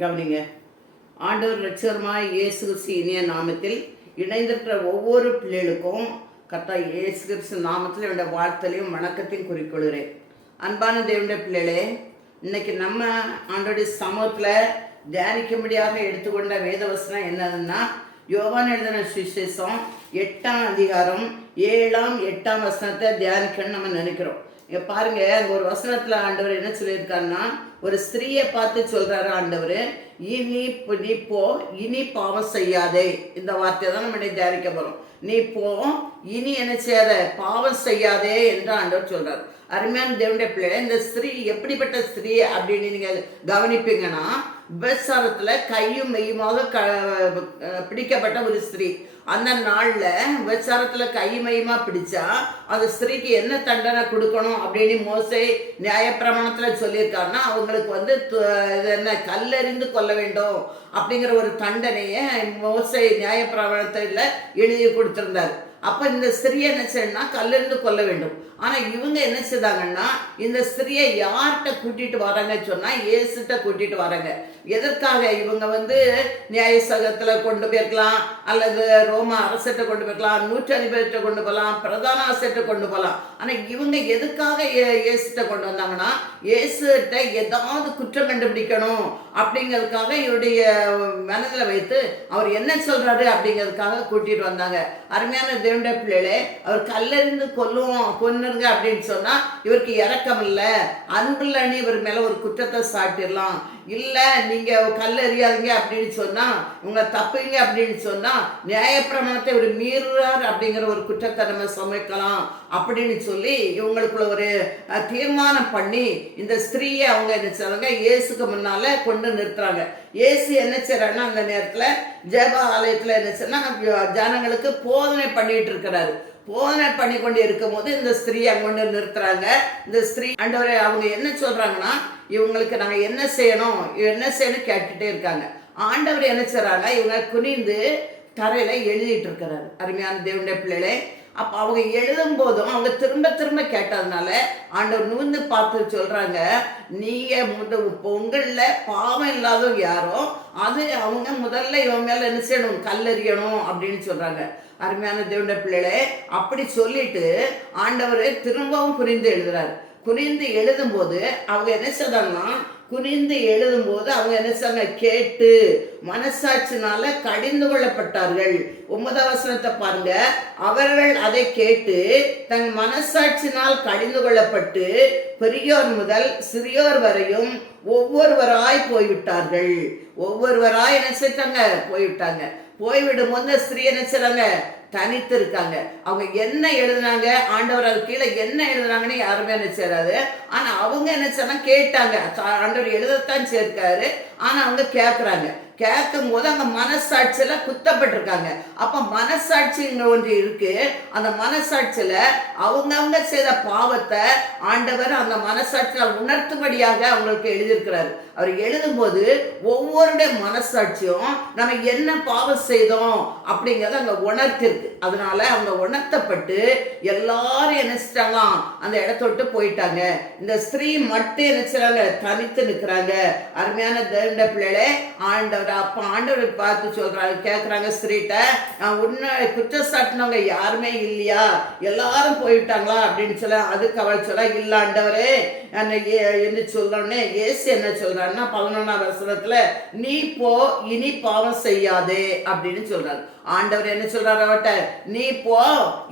கவனிங்க. ஆண்டவர் இரட்சகருமாய் இயேசு கிறிஸ்து இனிய நாமத்தில் இணைந்திருக்கிற ஒவ்வொரு பிள்ளைகளுக்கும் கர்த்தர் இயேசு கிறிஸ்து நாமத்தில் என்னுடைய வாழ்த்தலையும் வணக்கத்தையும் குறிக்கொள்கிறேன். அன்பான தேவனுடைய பிள்ளைகளே, இன்னைக்கு நம்ம ஆண்டோடைய சமூகத்தில் தியானிக்கும்படியாக எடுத்துக்கொண்ட வேதவசனம் என்னதுன்னா, யோவான் எழுதின சுவிசேஷம் 8ஆம் அதிகாரம் 7ஆம் 8ஆம் வசனத்தை தியானிக்கணும்னு நம்ம நினைக்கிறோம். இங்கே பாருங்க, அங்கே ஒரு வசனத்தில் ஆண்டவர் என்ன சொல்லியிருக்காருன்னா, ஒரு ஸ்திரீயை பார்த்து சொல்றாரு ஆண்டவர், நீ போ, இனி பாவம் செய்யாதே. இந்த வார்த்தையை தான் நம்ம தியானிக்க போறோம். நீ போ, இனி என்ன செய்யாத, பாவம் செய்யாதே என்று ஆண்டவர் சொல்றாரு. அருமையான தேவனுடைய பிள்ளை, இந்த ஸ்திரீ எப்படிப்பட்ட ஸ்திரீ அப்படின்னு நீங்க கவனிப்பீங்கன்னா, விபச்சாரத்துல கையும் மெய்யுமாக பிடிக்கப்பட்ட ஒரு ஸ்திரீ. அந்த நாள்ல விபச்சாரத்துல கை மையமா பிடிச்சா அந்த ஸ்திரீக்கு என்ன தண்டனை கொடுக்கணும் அப்படின்னு மோசே நியாயப்பிரமாணத்துல சொல்லியிருக்காருன்னா, அவங்களுக்கு இது என்ன, கல்லெறிந்து கொள்ள வேண்டும் அப்படிங்கிற ஒரு தண்டனையை மோசே நியாயப்பிரமாணத்துல எழுதி கொடுத்திருந்தார். அப்ப இந்த ஸ்திரியை என்ன செய்யணும்னா கல்லெறிந்து கொள்ள வேண்டும். ஆனா இவங்க என்ன செய்தாங்கன்னா, இந்த ஸ்திரியை யார்கிட்ட கூட்டிட்டு வராங்கன்னு சொன்னா இயேசுகிட்ட கூட்டிட்டு வராங்க. எதற்காக? இவங்க நியாய சகத்துல கொண்டு போயிருக்கலாம், அல்லது ரோம அரசிட்ட கொண்டு போயிருக்கலாம், நூற்றதிபர்கிட்ட கொண்டு போகலாம், பிரதான ஆசிரியர்கிட்ட கொண்டு போகலாம். ஆனா இவங்க எதுக்காக இயேசுகிட்ட கொண்டு வந்தாங்கன்னா, இயேசுகிட்ட ஏதாவது குற்றம் கண்டுபிடிக்கணும் அப்படிங்கிறதுக்காக இவருடைய மனதில் வைத்து அவர் என்ன சொல்றாரு அப்படிங்கிறதுக்காக கூட்டிட்டு வந்தாங்க. அருமையான தேவனுடைய பிள்ளைகளே, அவர் கல்லெறிந்து கொன்னுருங்க அப்படின்னு சொன்னா இவருக்கு இரக்கம் இல்லை, அன்புள்ளன்னு இவர் மேல ஒரு குற்றத்தை சாட்டிடலாம். இல்லை நீங்க கல்லெறியாதீங்க அப்படின்னு சொன்னா, இவங்க தப்புங்க அப்படின்னு சொன்னா நியாயப்பிரமாணத்தை இவர் மீறுறார் அப்படிங்கிற ஒரு குற்றத்தை நம்ம சமைக்கலாம் அப்படின்னு சொல்லி இவங்களுக்குள்ள ஒரு தீர்மானம் பண்ணி இந்த ஸ்திரீயை அவங்க என்ன செய்றாங்க, இயேசுக்கு முன்னால கொண்டு நிறுத்துறாங்க. இயேசு என்ன செய்யறாருன்னா, அந்த நேரத்துல ஜெப ஆலயத்துல என்ன செய்யனா ஜனங்களுக்கு போதனை பண்ணிட்டு இருக்கிறாரு. போதனை பண்ணி கொண்டு இருக்கும் போது இந்த ஸ்திரீ அங்கே நிறுத்துறாங்க. இந்த ஸ்திரீ ஆண்டவரே அவங்க என்ன சொல்றாங்கன்னா, இவங்களுக்கு நாங்கள் என்ன செய்யணும் கேட்டுட்டே இருக்காங்க. ஆண்டவர் என்ன செய்றாங்க, இவங்க குனிந்து தரையில எழுதிட்டு இருக்கிறாரு. அருமையான தேவனுடைய பிள்ளைகளே, அப்போ அவங்க எழுதும் போதும் அவங்க திரும்ப திரும்ப கேட்டதுனால ஆண்டவர் நூந்து பார்த்து சொல்றாங்க, நீங்க உங்களில் பாவம் இல்லாதவங்க யாரோ அது அவங்க முதல்ல இவன் மேல என்ன செய்யணும், கல்லெறியணும் அப்படின்னு சொல்றாங்க. அருமையான தேவனுடைய பிள்ளைகளே, அப்படி சொல்லிட்டு ஆண்டவர் திரும்பவும் குறிந்து எழுதுறாரு. குறிந்து எழுதும்போது அவங்க என்ன செய்தாங்கன்னா, குனிந்து எழுதும்போது அவங்க என்ன சொன்ன, கேட்டு மனசாட்சினால கடிந்து கொள்ளப்பட்டார்கள். 9ஆம் வசனத்தை பாருங்க, அவர்கள் அதை கேட்டு தன் மனசாட்சினால் கடிந்து கொள்ளப்பட்டு பெரியோர் முதல் சிறியோர் வரையும் ஒவ்வொருவராய் போய்விட்டார்கள். ஒவ்வொருவராய் என்ன செய்தாங்க, போய்விட்டாங்க. போய்விடும் போது ஸ்திரீ என்ன செய்றாங்க, தனித்து இருக்காங்க. அவங்க என்ன எழுதுனாங்க, ஆண்டவர் அது கீழே என்ன எழுதுனாங்கன்னு யாருமே என்ன செய்யறாரு. ஆனா அவங்க என்ன செய்யறாங்க, கேட்டாங்க. ஆண்டவர் எழுதத்தான் சேர்க்காரு, ஆனா அவங்க கேட்கறாங்க. கேட்கும் போது அங்க மனசாட்சியில குத்தப்பட்டிருக்காங்க. அப்ப மனசாட்சிங்க ஒன்று இருக்கு. அந்த மனசாட்சியில அவங்க செய்த பாவத்தை ஆண்டவர் அந்த மனசாட்சியில உணர்த்தும்படியாக அவங்களுக்கு எழுதியிருக்கிறாரு. அவர் எழுதும் போது ஒவ்வொருடைய மனசாட்சியும் நம்ம என்ன பாவம் செய்தோம் அப்படிங்கிறத அங்க உணர்த்திருக்கு. அதனால அவங்க உணர்த்தப்பட்டு எல்லாரும் என்ன செஞ்சாங்களாம், அந்த இடத்த விட்டு போயிட்டாங்க. இந்த ஸ்திரீ மட்டும் என்ன செய்றாங்க, தனித்து நிற்கிறாங்க. அருமையான தேவனுடைய பிள்ளைகளே, அப்ப ஆண்டவர் பார்த்து சொல்றாங்க, கேட்கறாங்க ஸ்திரீட்ட, உன்னை குற்றச்சாட்டினவங்க யாருமே இல்லையா, எல்லாரும் போயிட்டாங்களா அப்படின்னு சொல்ல. அதுக்கு அவள் சொல்ல, இல்ல ஆண்டவரே என்று சொல்லணுன்னே இயேசு என்ன சொல்றாருன்னா, 11ஆம் வசனத்துல, நீ போ, இனி பாவம் செய்யாதே அப்படின்னு சொல்றாரு. ஆண்டவர் என்ன சொல்றாரு அவட்ட, நீ போ,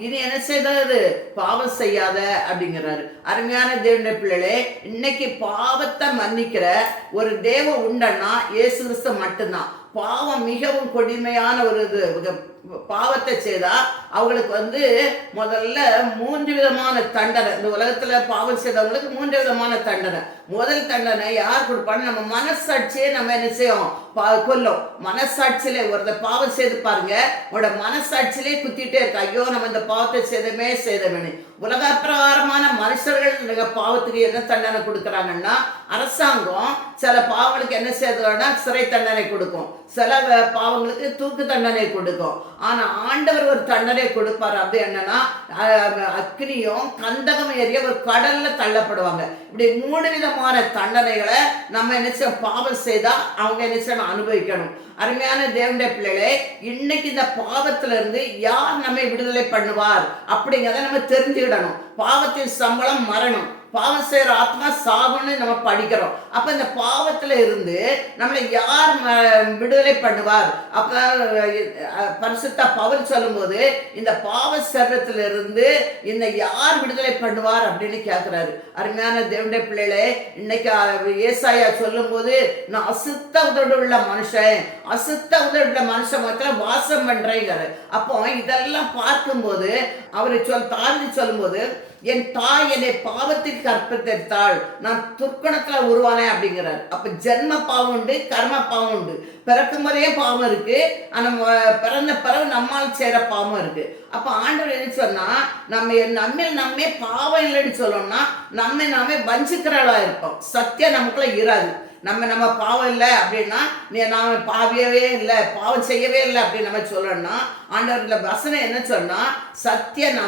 இனி என்ன செய்யாது, பாவம் செய்யாத அப்படிங்கிறாரு. அருமையான தேவனுடைய பிள்ளைகளே, இன்னைக்கு பாவத்தை மன்னிக்கிற ஒரு தேவன் உண்டன்னா இயேசு கிறிஸ்து மட்டும்தான். பாவம் மிகவும் கொடுமையான ஒரு பாவத்தை செய்தா அவங்களுக்கு முதல்ல 3 விதமான தண்டனை. இந்த உலகத்துல பாவம் செய்தவங்களுக்கு 3 விதமான தண்டனை. முதல் தண்டனை யார் கொடுப்பான்னு, நம்ம மனசாட்சியே நம்ம என்ன செய்யும், கொல்லும். மனசாட்சியிலே ஒரு பாவம் செய்து பாருங்க, உங்களோட மனசாட்சியிலே குத்திட்டே இருக்கு, ஐயோ நம்ம இந்த பாவத்தை செய்தமே. உலக பிரகாரமான மனுஷர்கள் பாவத்துக்கு என்ன தண்டனை கொடுக்குறாங்கன்னா, அரசாங்கம் சில பாவங்களுக்கு என்ன செய்யறதுன்னா சிறை தண்டனை கொடுக்கும். சில பாவங்களுக்கு தூக்கு தண்டனை கொடுக்கும். ஆனா ஆண்டவர் ஒரு தண்டனை கொடுப்பார். அப்படி என்னன்னா அக்னியும் கந்தகம் ஏறிய ஒரு கடல்ல தள்ளப்படுவாங்க. இப்படி 3 விதமான தண்டனைகளை நம்ம என்ன பாவம் செய்தா அவங்க என்ன அனுபவிக்கணும். அருமையான தேவனுடைய பிள்ளைகளே, இன்னைக்கு இந்த பாவத்துல இருந்து யார் நம்மை விடுதலை பண்ணுவார் அப்படிங்கிறத நம்ம தெரிஞ்சுக்கிடணும். பாவத்தின் சம்பளம் மரணம், பாவம் செய்யற ஆத்மா சாகுன்னு நம்ம படிக்கிறோம். அப்ப இந்த பாவத்துல இருந்து நம்மளை யார் விடுதலை பண்ணுவார்? அப்ப பரிசுத்த பவுல் சொல்லும்போது இந்த பாவ சரீரத்துல இருந்து இந்த யார் விடுதலை பண்ணுவார் அப்படின்னு கேட்கிறாரு. அருமையான தேவனுடைய பிள்ளைகளே, இன்னைக்கு ஏசாயா சொல்லும் போது நான் அசுத்த உதடு உள்ள மனுஷன், அசுத்த உதடு உள்ள மனுஷன் மத்தியில வாசம் பண்றேங்கிறாரு. அப்போ இதெல்லாம் பார்க்கும்போது அவரு தாழ்ந்து சொல்லும் போது என் தாய் என்னை பாவத்தில் கற்பத்தெடுத்தாள், நான் துர்க்கணத்துல உருவானேன் அப்படிங்கிறார். அப்ப ஜென்ம பாவம் உண்டு, கர்ம பாவம் உண்டு. பிறக்கும் போதே பாவம் இருக்கு, ஆனா பிறந்த பிறகு நம்மால் செய்யற பாவம் இருக்கு. அப்ப ஆண்டவர் என்ன சொன்னா, நம்மே பாவம் இல்லைன்னு சொல்லணும்னா நாமே வஞ்சிக்கிறவளா இருப்போம். சத்தியம் நமக்குள்ள இராது. நம்ம பாவம் இல்லை அப்படின்னா நாம பாவியவே இல்லை, பாவம் செய்யவே இல்லை அப்படின்னு நம்ம சொல்லணும்னா ஆண்டவர் வசனம் என்ன சொன்னா, சத்தியம்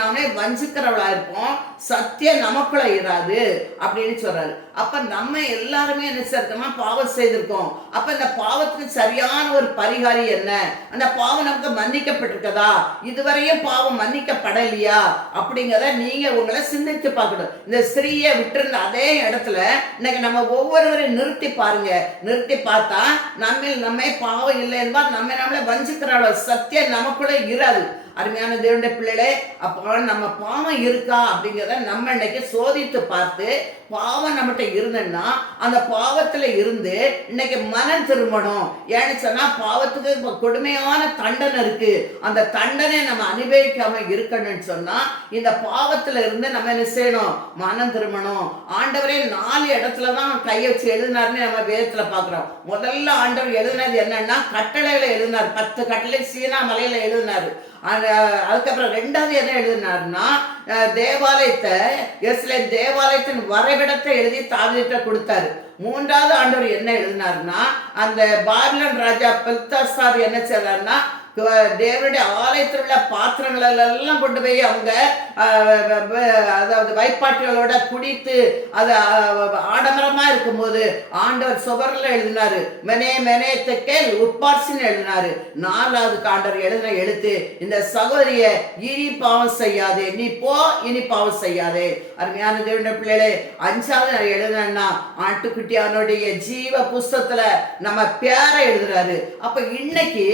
நாமே வஞ்சிக்கிறவளா இருப்போம், சத்தியம் நமக்குள்ள இராது அப்படின்னு சொல்றாரு. அப்ப நம்ம எல்லாருமே என்ன செய்யறோம்னா பாவம் செய்திருக்கோம். அப்ப இந்த பாவத்துக்கு சரியான ஒரு பரிகாரம் என்ன? அந்த பாவம் நமக்கு மன்னிக்கப்பட்டிருக்கதா, இதுவரையும் பாவம் மன்னிக்கப்படலையா அப்படிங்கிறத நீங்க உங்களை சிந்தித்து பார்க்கணும். இந்த ஸ்திரீயை விட்டுருந்த அதே இடத்துல இன்னைக்கு நம்ம ஒவ்வொருவரையும் நிறுத்தி பாருங்க. நிறுத்தி பார்த்தா நம்மை பாவம் இல்லை என்பார், நம்மளை வஞ்சிக்கிறாளோ சத்தியம் நமக்குள்ள இராது. அருமையான தேவனுடைய பிள்ளைகளே, அப்போ நம்ம பாவம் இருக்கா அப்படிங்கிறத நம்ம இன்னைக்கு சோதித்து பார்த்து, பாவம் நம்மகிட்ட இருந்ததுன்னா அந்த பாவத்துல இருந்து இன்னைக்கு மனம் திரும்பணும். ஏன்னு சொன்னா பாவத்துக்கு கொடுமையான தண்டனை இருக்கு. அந்த தண்டனை நம்ம அனுபவிக்காம இருக்கணும்னு சொன்னா இந்த பாவத்துல இருந்து நம்ம என்ன செய்யணும்? மனம் திரும்பணும். ஆண்டவரே 4 இடத்துலதான் கையை வச்சு எழுதினாருன்னு நம்ம வேதத்துல பாக்குறோம். முதல்ல ஆண்டவர் எழுதினது என்னன்னா கட்டளையில எழுதினார். 10 கட்டளை சீனா மலையில எழுதினாரு. அதுக்கப்புறம் 2வது என்ன எழுதினாருன்னா தேவாலயத்தை, எருசலேம் தேவாலயத்தின் வரைபடத்தை எழுதி தாவீதுகிட்ட கொடுத்தாரு. 3வது ஆண்டவர் என்ன எழுதினாருன்னா அந்த பாபிலோன் ராஜா பெல்தாசார் என்ன செய்றாருன்னா தேவனுடைய ஆலயத்தில் உள்ள பாத்திரங்கள் எல்லாம் கொண்டு போய் அவங்க அதாவது வைப்பாட்டிகளோட குடித்து அது ஆடம்பரமா இருக்கும்போது ஆண்டவர் சுவர்ல எழுதினாரு மெனே தெக்கேல் உப்பார்சின்னு எழுதினாரு. 4வது ஆண்டவர் எழுதின எழுத்து இந்த சகோதரிய இனி பாவம் செய்யாதே, நீ போ இனி பாவம் செய்யாதே. அருமையான தேவனுடைய பிள்ளைகளே, 5வது எழுதுனா ஆட்டுக்குட்டியானுடைய ஜீவ புஸ்தகத்துல நம்ம பேரை எழுதுறாரு. அப்ப இன்னைக்கு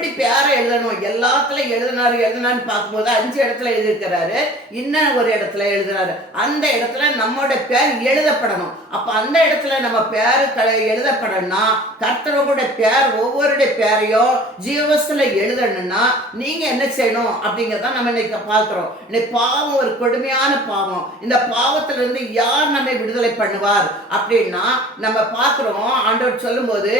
எப்படி பேரை எழுதணும்? எல்லாத்துலயும் எழுதினான்னு பார்க்கும்போது 5 இடத்துல எழுதியிருக்கிறாரு, இன்னும் ஒரு இடத்துல எழுதுறாரு. அந்த இடத்துல நம்மளோட பேர் எழுதப்படணும். அப்ப அந்த இடத்துல நம்ம பேரு எழுதப்படணும்னா கர்த்தரோட பேர் ஒவ்வொருடைய பேரையும் ஜீவஸ்துல எழுதணும்னா நீங்க என்ன செய்யணும் அப்படிங்கிறத நம்ம இன்னைக்கு பார்க்கிறோம். இன்னைக்கு பாவம் ஒரு கொடுமையான பாவம். இந்த பாவத்துல இருந்து யார் நம்மை விடுதலை பண்ணுவார் அப்படின்னா நம்ம பார்க்கிறோம். ஆண்டவர் சொல்லும் போது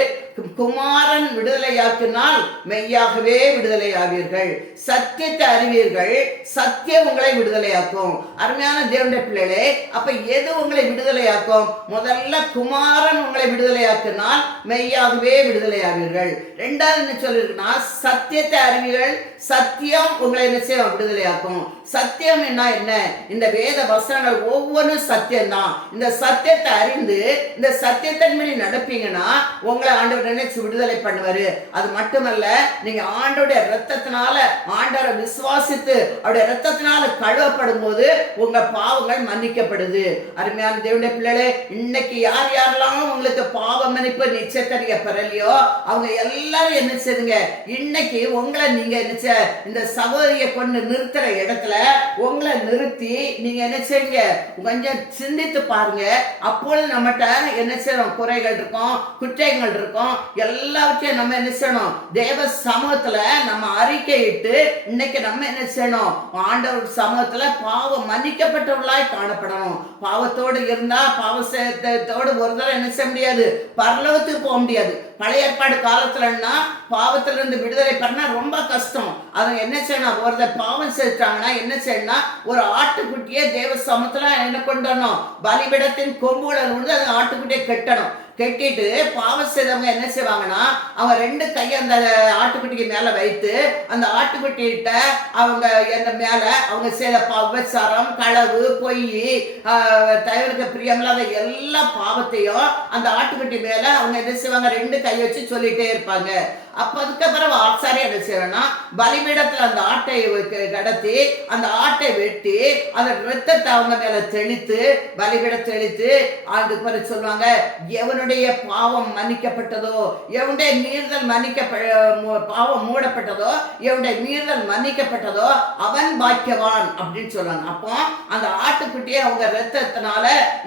குமாரன் விடுதலையாக்கினால் மெய்யாகவே விடுதலையாவீர்கள், சத்தியத்தை அறிவீர்கள், சத்தியம் உங்களை விடுதலையாக்கும். அருமையான தேவனுடைய பிள்ளைகளே, அப்ப எது உங்களை விடுதலையாக்கும்? முதல்ல குமாரன் உங்களை விடுதலையாக்கினால் மெய்யாகவே விடுதலையாவீர்கள். 2வது என்ன சொல்லிருக்குன்னா சத்தியத்தை அறிவீர்கள், சத்தியம் உங்களை என்ன செய்யும்? விடுதலையாக்கும். சத்தியம் என்ன? இந்த வேத வசனங்கள் ஒவ்வொன்றும் சத்தியம்தான். இந்த சத்தியத்தை அறிந்து இந்த சத்தியத்தின்படி நடப்பீங்கன்னா உங்களை ஆண்டவர் நினைச்சு விடுதலை பண்ணுவாரு. அது மட்டுமல்ல, நீங்க ஆண்டோடைய ரத்தத்தினால ஆண்டவரை விசுவாசித்து அவருடைய ரத்தத்தினால கழுவப்படும் போது உங்க பாவங்கள் மன்னிக்கப்படுது. அருமையான தேவனுடைய பிள்ளைகளே, இன்னைக்கு யாரெல்லாம் உங்களுக்கு பாவ மன்னிப்பு நிச்சயத்தை பெறலையோ அவங்க எல்லாரும் என்ன செய்யுங்க, இன்னைக்கு உங்களை நீங்க என்ன இந்த சகோதரியை கொண்டு நிறுத்துற இடத்துல உங்களை நிறுத்தி நீங்க என்ன செய்யுங்க, கொஞ்சம் சிந்தித்து பாருங்க. அப்பொழுது நம்மகிட்ட என்ன செய்யணும்? குறைகள் இருக்கும், குற்றங்கள் இருக்கும், எல்லாவற்றையும் நம்ம என்ன செய்யணும்? தேவ சமூகத்துல நம்ம அறிக்கையிட்டு இன்னைக்கு நம்ம என்ன செய்யணும்? ஆண்டவர் சமூகத்துல பாவம் மன்னிக்கப்பட்டவர்களாய் காணப்படணும். பாவத்தோடு இருந்தா பாவத்தோடு ஒரு தடவை என்ன செய்ய முடியாது? பரலோகத்துக்கு போக முடியாது. பழைய ஏற்பாடு காலத்துலன்னா பாவத்திலிருந்து விடுதலை பண்ணா ரொம்ப கஷ்டம். அவங்க என்ன செய்யணும்? ஒரு பாவம் செஞ்சாங்கன்னா என்ன செய்யணும்னா ஒரு ஆட்டுக்குட்டியை தேவ சமூகத்துல என்ன கொண்டு வரணும்? பலிபீடத்தின் கொம்புகளை வந்து அந்த ஆட்டுக்குட்டியை கட்டணும். கட்டிட்டு பாவம் செய்தவங்க என்ன செய்வாங்கன்னா, அவங்க 2 கையை அந்த ஆட்டுக்குட்டிக்கு மேல வைத்து அந்த ஆட்டுக்குட்டிகிட்ட அவங்க அந்த மேல அவங்க செய்த விபச்சாரம், களவு, பொய், தேவனுக்கு பிரியமில்லாத எல்லா பாவத்தையும் அந்த ஆட்டுக்குட்டி மேல அவங்க என்ன செய்வாங்க, 2 கை வச்சு சொல்லிட்டே இருப்பாங்க. அப்ப அதுக்கப்புறம் ஆசாரி என்ன செய்யணும்னா, பலிபீடத்துல அந்த ஆட்டை கடத்தி அந்த ஆட்டை வெட்டி அந்த ரத்தத்தை அவங்க மேல தெளித்து பலிபீடம் தெளித்து அதுக்கு பிறகு சொல்லுவாங்க, எவனுடைய பாவம் மன்னிக்கப்பட்டதோ, எவனுடைய மீறுதல் பாவம் மூடப்பட்டதோ, எவனுடைய மீறுதல் மன்னிக்கப்பட்டதோ அவன் பாக்கியவான் அப்படின்னு சொல்லுவாங்க. அப்போ அந்த ஆட்டுக்குட்டியை அவங்க ரத்தத்தினால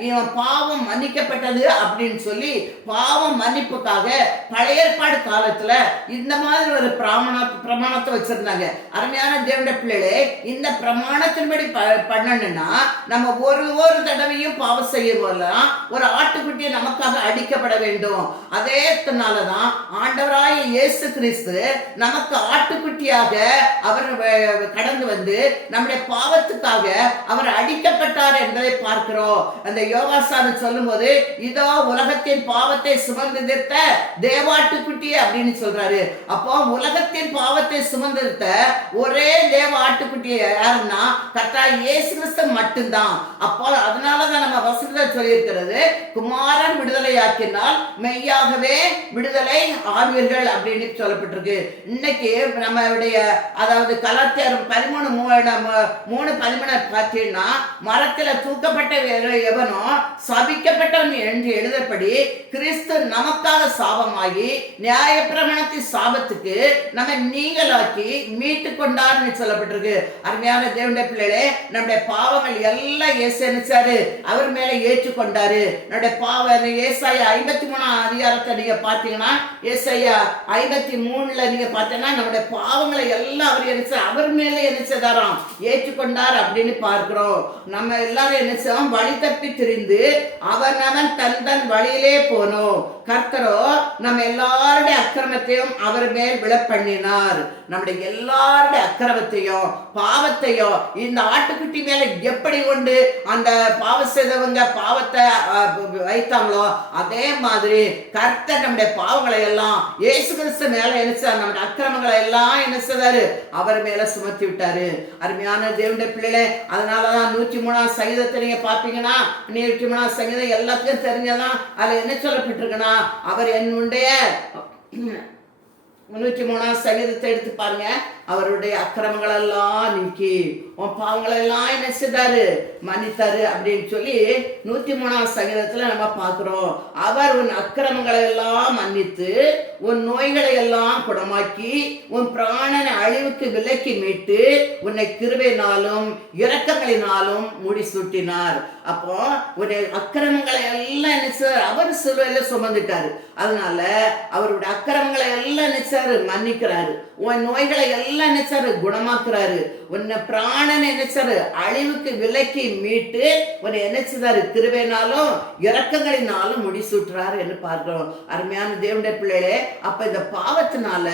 இவன் பாவம் மன்னிக்கப்பட்டது அப்படின்னு சொல்லி பாவம் மன்னிப்புக்காக பழைய ஏற்பாடு காலத்துல இந்த மாதிரி ஒரு பிரமாணத்தை வச்சிருந்தாங்க. அருமையான தேவனுடைய பிள்ளைகளே, இந்த பிரமாணத்தின்படி பண்ணணும்னா நம்ம ஒரு தடவையும் பாவம் செய்யும் போதெல்லாம் ஒரு ஆட்டுக்குட்டியை நமக்காக அடிக்கப்பட வேண்டும். அதேனாலதான் ஆண்டவராய இயேசு கிறிஸ்து நமக்கு ஆட்டுக்குட்டியாக அவர் கடந்து வந்து நம்முடைய பாவத்துக்காக அவர் அடிக்கப்பட்டார் என்பதை பார்க்கிறோம். அந்த யோவாசான் சொல்லும் போது, இதோ உலகத்தின் பாவத்தை சுமந்து தீர்த்த தேவாட்டுக்குட்டி அப்படின்னு சொல்றாரு. அப்போ உலகத்தின் பாவத்தை சுமந்திருத்த ஒரே தேவ ஆட்டுக்குட்டியை யாருன்னா கர்த்தர் இயேசு கிறிஸ்து மட்டும்தான். அப்போ அதனாலதான் நம்ம வசனத்தை சொல்லியிருக்கிறது, குமாரன் விடுதலையாக்கினால் மெய்யாகவே விடுதலை ஆவீர்கள் அப்படின்னு சொல்லப்பட்டிருக்கு. இன்னைக்கு நம்மளுடைய அதாவது கலாச்சாரம் 13:13 பார்த்தீங்கன்னா, மரத்துல தூக்கப்பட்ட எவனும் சபிக்கப்பட்டவன் என்று எழுதப்படி கிறிஸ்து நமக்காக சாபமாகி நியாயப்பிரமாணத்தின் சாபத்துக்கு நம்ம நீங்களாக்கி மீட்டு கொண்டார்னு சொல்லப்பட்டிருக்கு. அருமையான தேவனுடைய பிள்ளைகளே, நம்முடைய பாவங்கள் எல்லாம் இயேசு நினைச்சாரு, அவர் மேல ஏற்றுக்கொண்டாரு. நம்முடைய பாவம் ஏசாயா 53 அதிகாரத்தை நீங்க பார்த்தீங்கன்னா, ஏசாயா 53 நீங்க பார்த்தீங்கன்னா நம்முடைய பாவங்களை எல்லாம் அவர் நினைச்சார், அவர் மேல நினைச்சதாராம் ஏற்றுக்கொண்டார் அப்படின்னு பார்க்கிறோம். நம்ம எல்லாரும் என்ன செய்வோம், வழி தப்பி திரிந்து அவன் தன் வழியிலே போனோம். கர்த்தரோ நம்ம எல்லாருடைய அக்கிரமத்தையும் அவர் மேல் விழ பண்ணினார். நம்முடைய எல்லாருடைய அக்கிரமத்தையும் பாவத்தையும் இந்த ஆட்டுக்குட்டி மேல எப்படி கொண்டு அந்த பாவம் செய்தவங்க பாவத்தை வைத்தாங்களோ அதே மாதிரி கர்த்தர் நம்முடைய பாவங்களை எல்லாம் இயேசு கிறிஸ்து மேல நினைச்சார், நம்முடைய அக்கிரமங்களை எல்லாம் என்ன செய்தாரு, அவர் மேல சுமத்தி விட்டாரு. அருமையான தேவனுடைய பிள்ளைகளே, அதனாலதான் 103 சங்கீதத்தை நீங்க பாப்பீங்கன்னா, 103 சங்கீதம் எல்லாத்துக்கும் தெரிஞ்சதான். அதுல என்ன சொல்லப்பட்டிருக்குன்னா, அவர் என்னுடைய 303 சங்கீதத்தை எடுத்து பாருங்க, அவருடைய அக்கிரமங்கள் எல்லாம் நீக்கி உன் பாவங்களை எல்லாம் என்ன செய்தாரு, மன்னித்தாரு அப்படின்னு சொல்லி 103 சங்கீதத்துல நம்ம பார்க்கிறோம். அவர் உன் அக்கிரமங்களை எல்லாம் மன்னித்து உன் நோய்களை எல்லாம் குணமாக்கி உன் பிராணனை அழிவுக்கு விலக்கி மீட்டு உன்னை கிருபையினாலும் இரக்கங்களினாலும் முடிசூட்டினார். அப்போ உன்னுடைய அக்கிரமங்களை எல்லாம் நினைச்சார், அவர் சிலுவையில சுமந்துட்டாரு. அதனால அவருடைய அக்கிரமங்களை எல்லாம் நினைச்சாரு, மன்னிக்கிறாரு. உன் நோய்களை எல்லாம் நினைச்சாரு, குணமாக்குறாரு. உன்னை பிராணனை நினைச்சாரு, அழிவுக்கு விலக்கி மீட்டு உன்னை நினைச்சாரு, கிருபையினாலும் இரக்கங்களினாலும் முடிசூட்டுறாரு என்று பார்க்கிறோம். அருமையான தேவனுடைய பிள்ளைகளே, அப்ப இந்த பாவத்தினால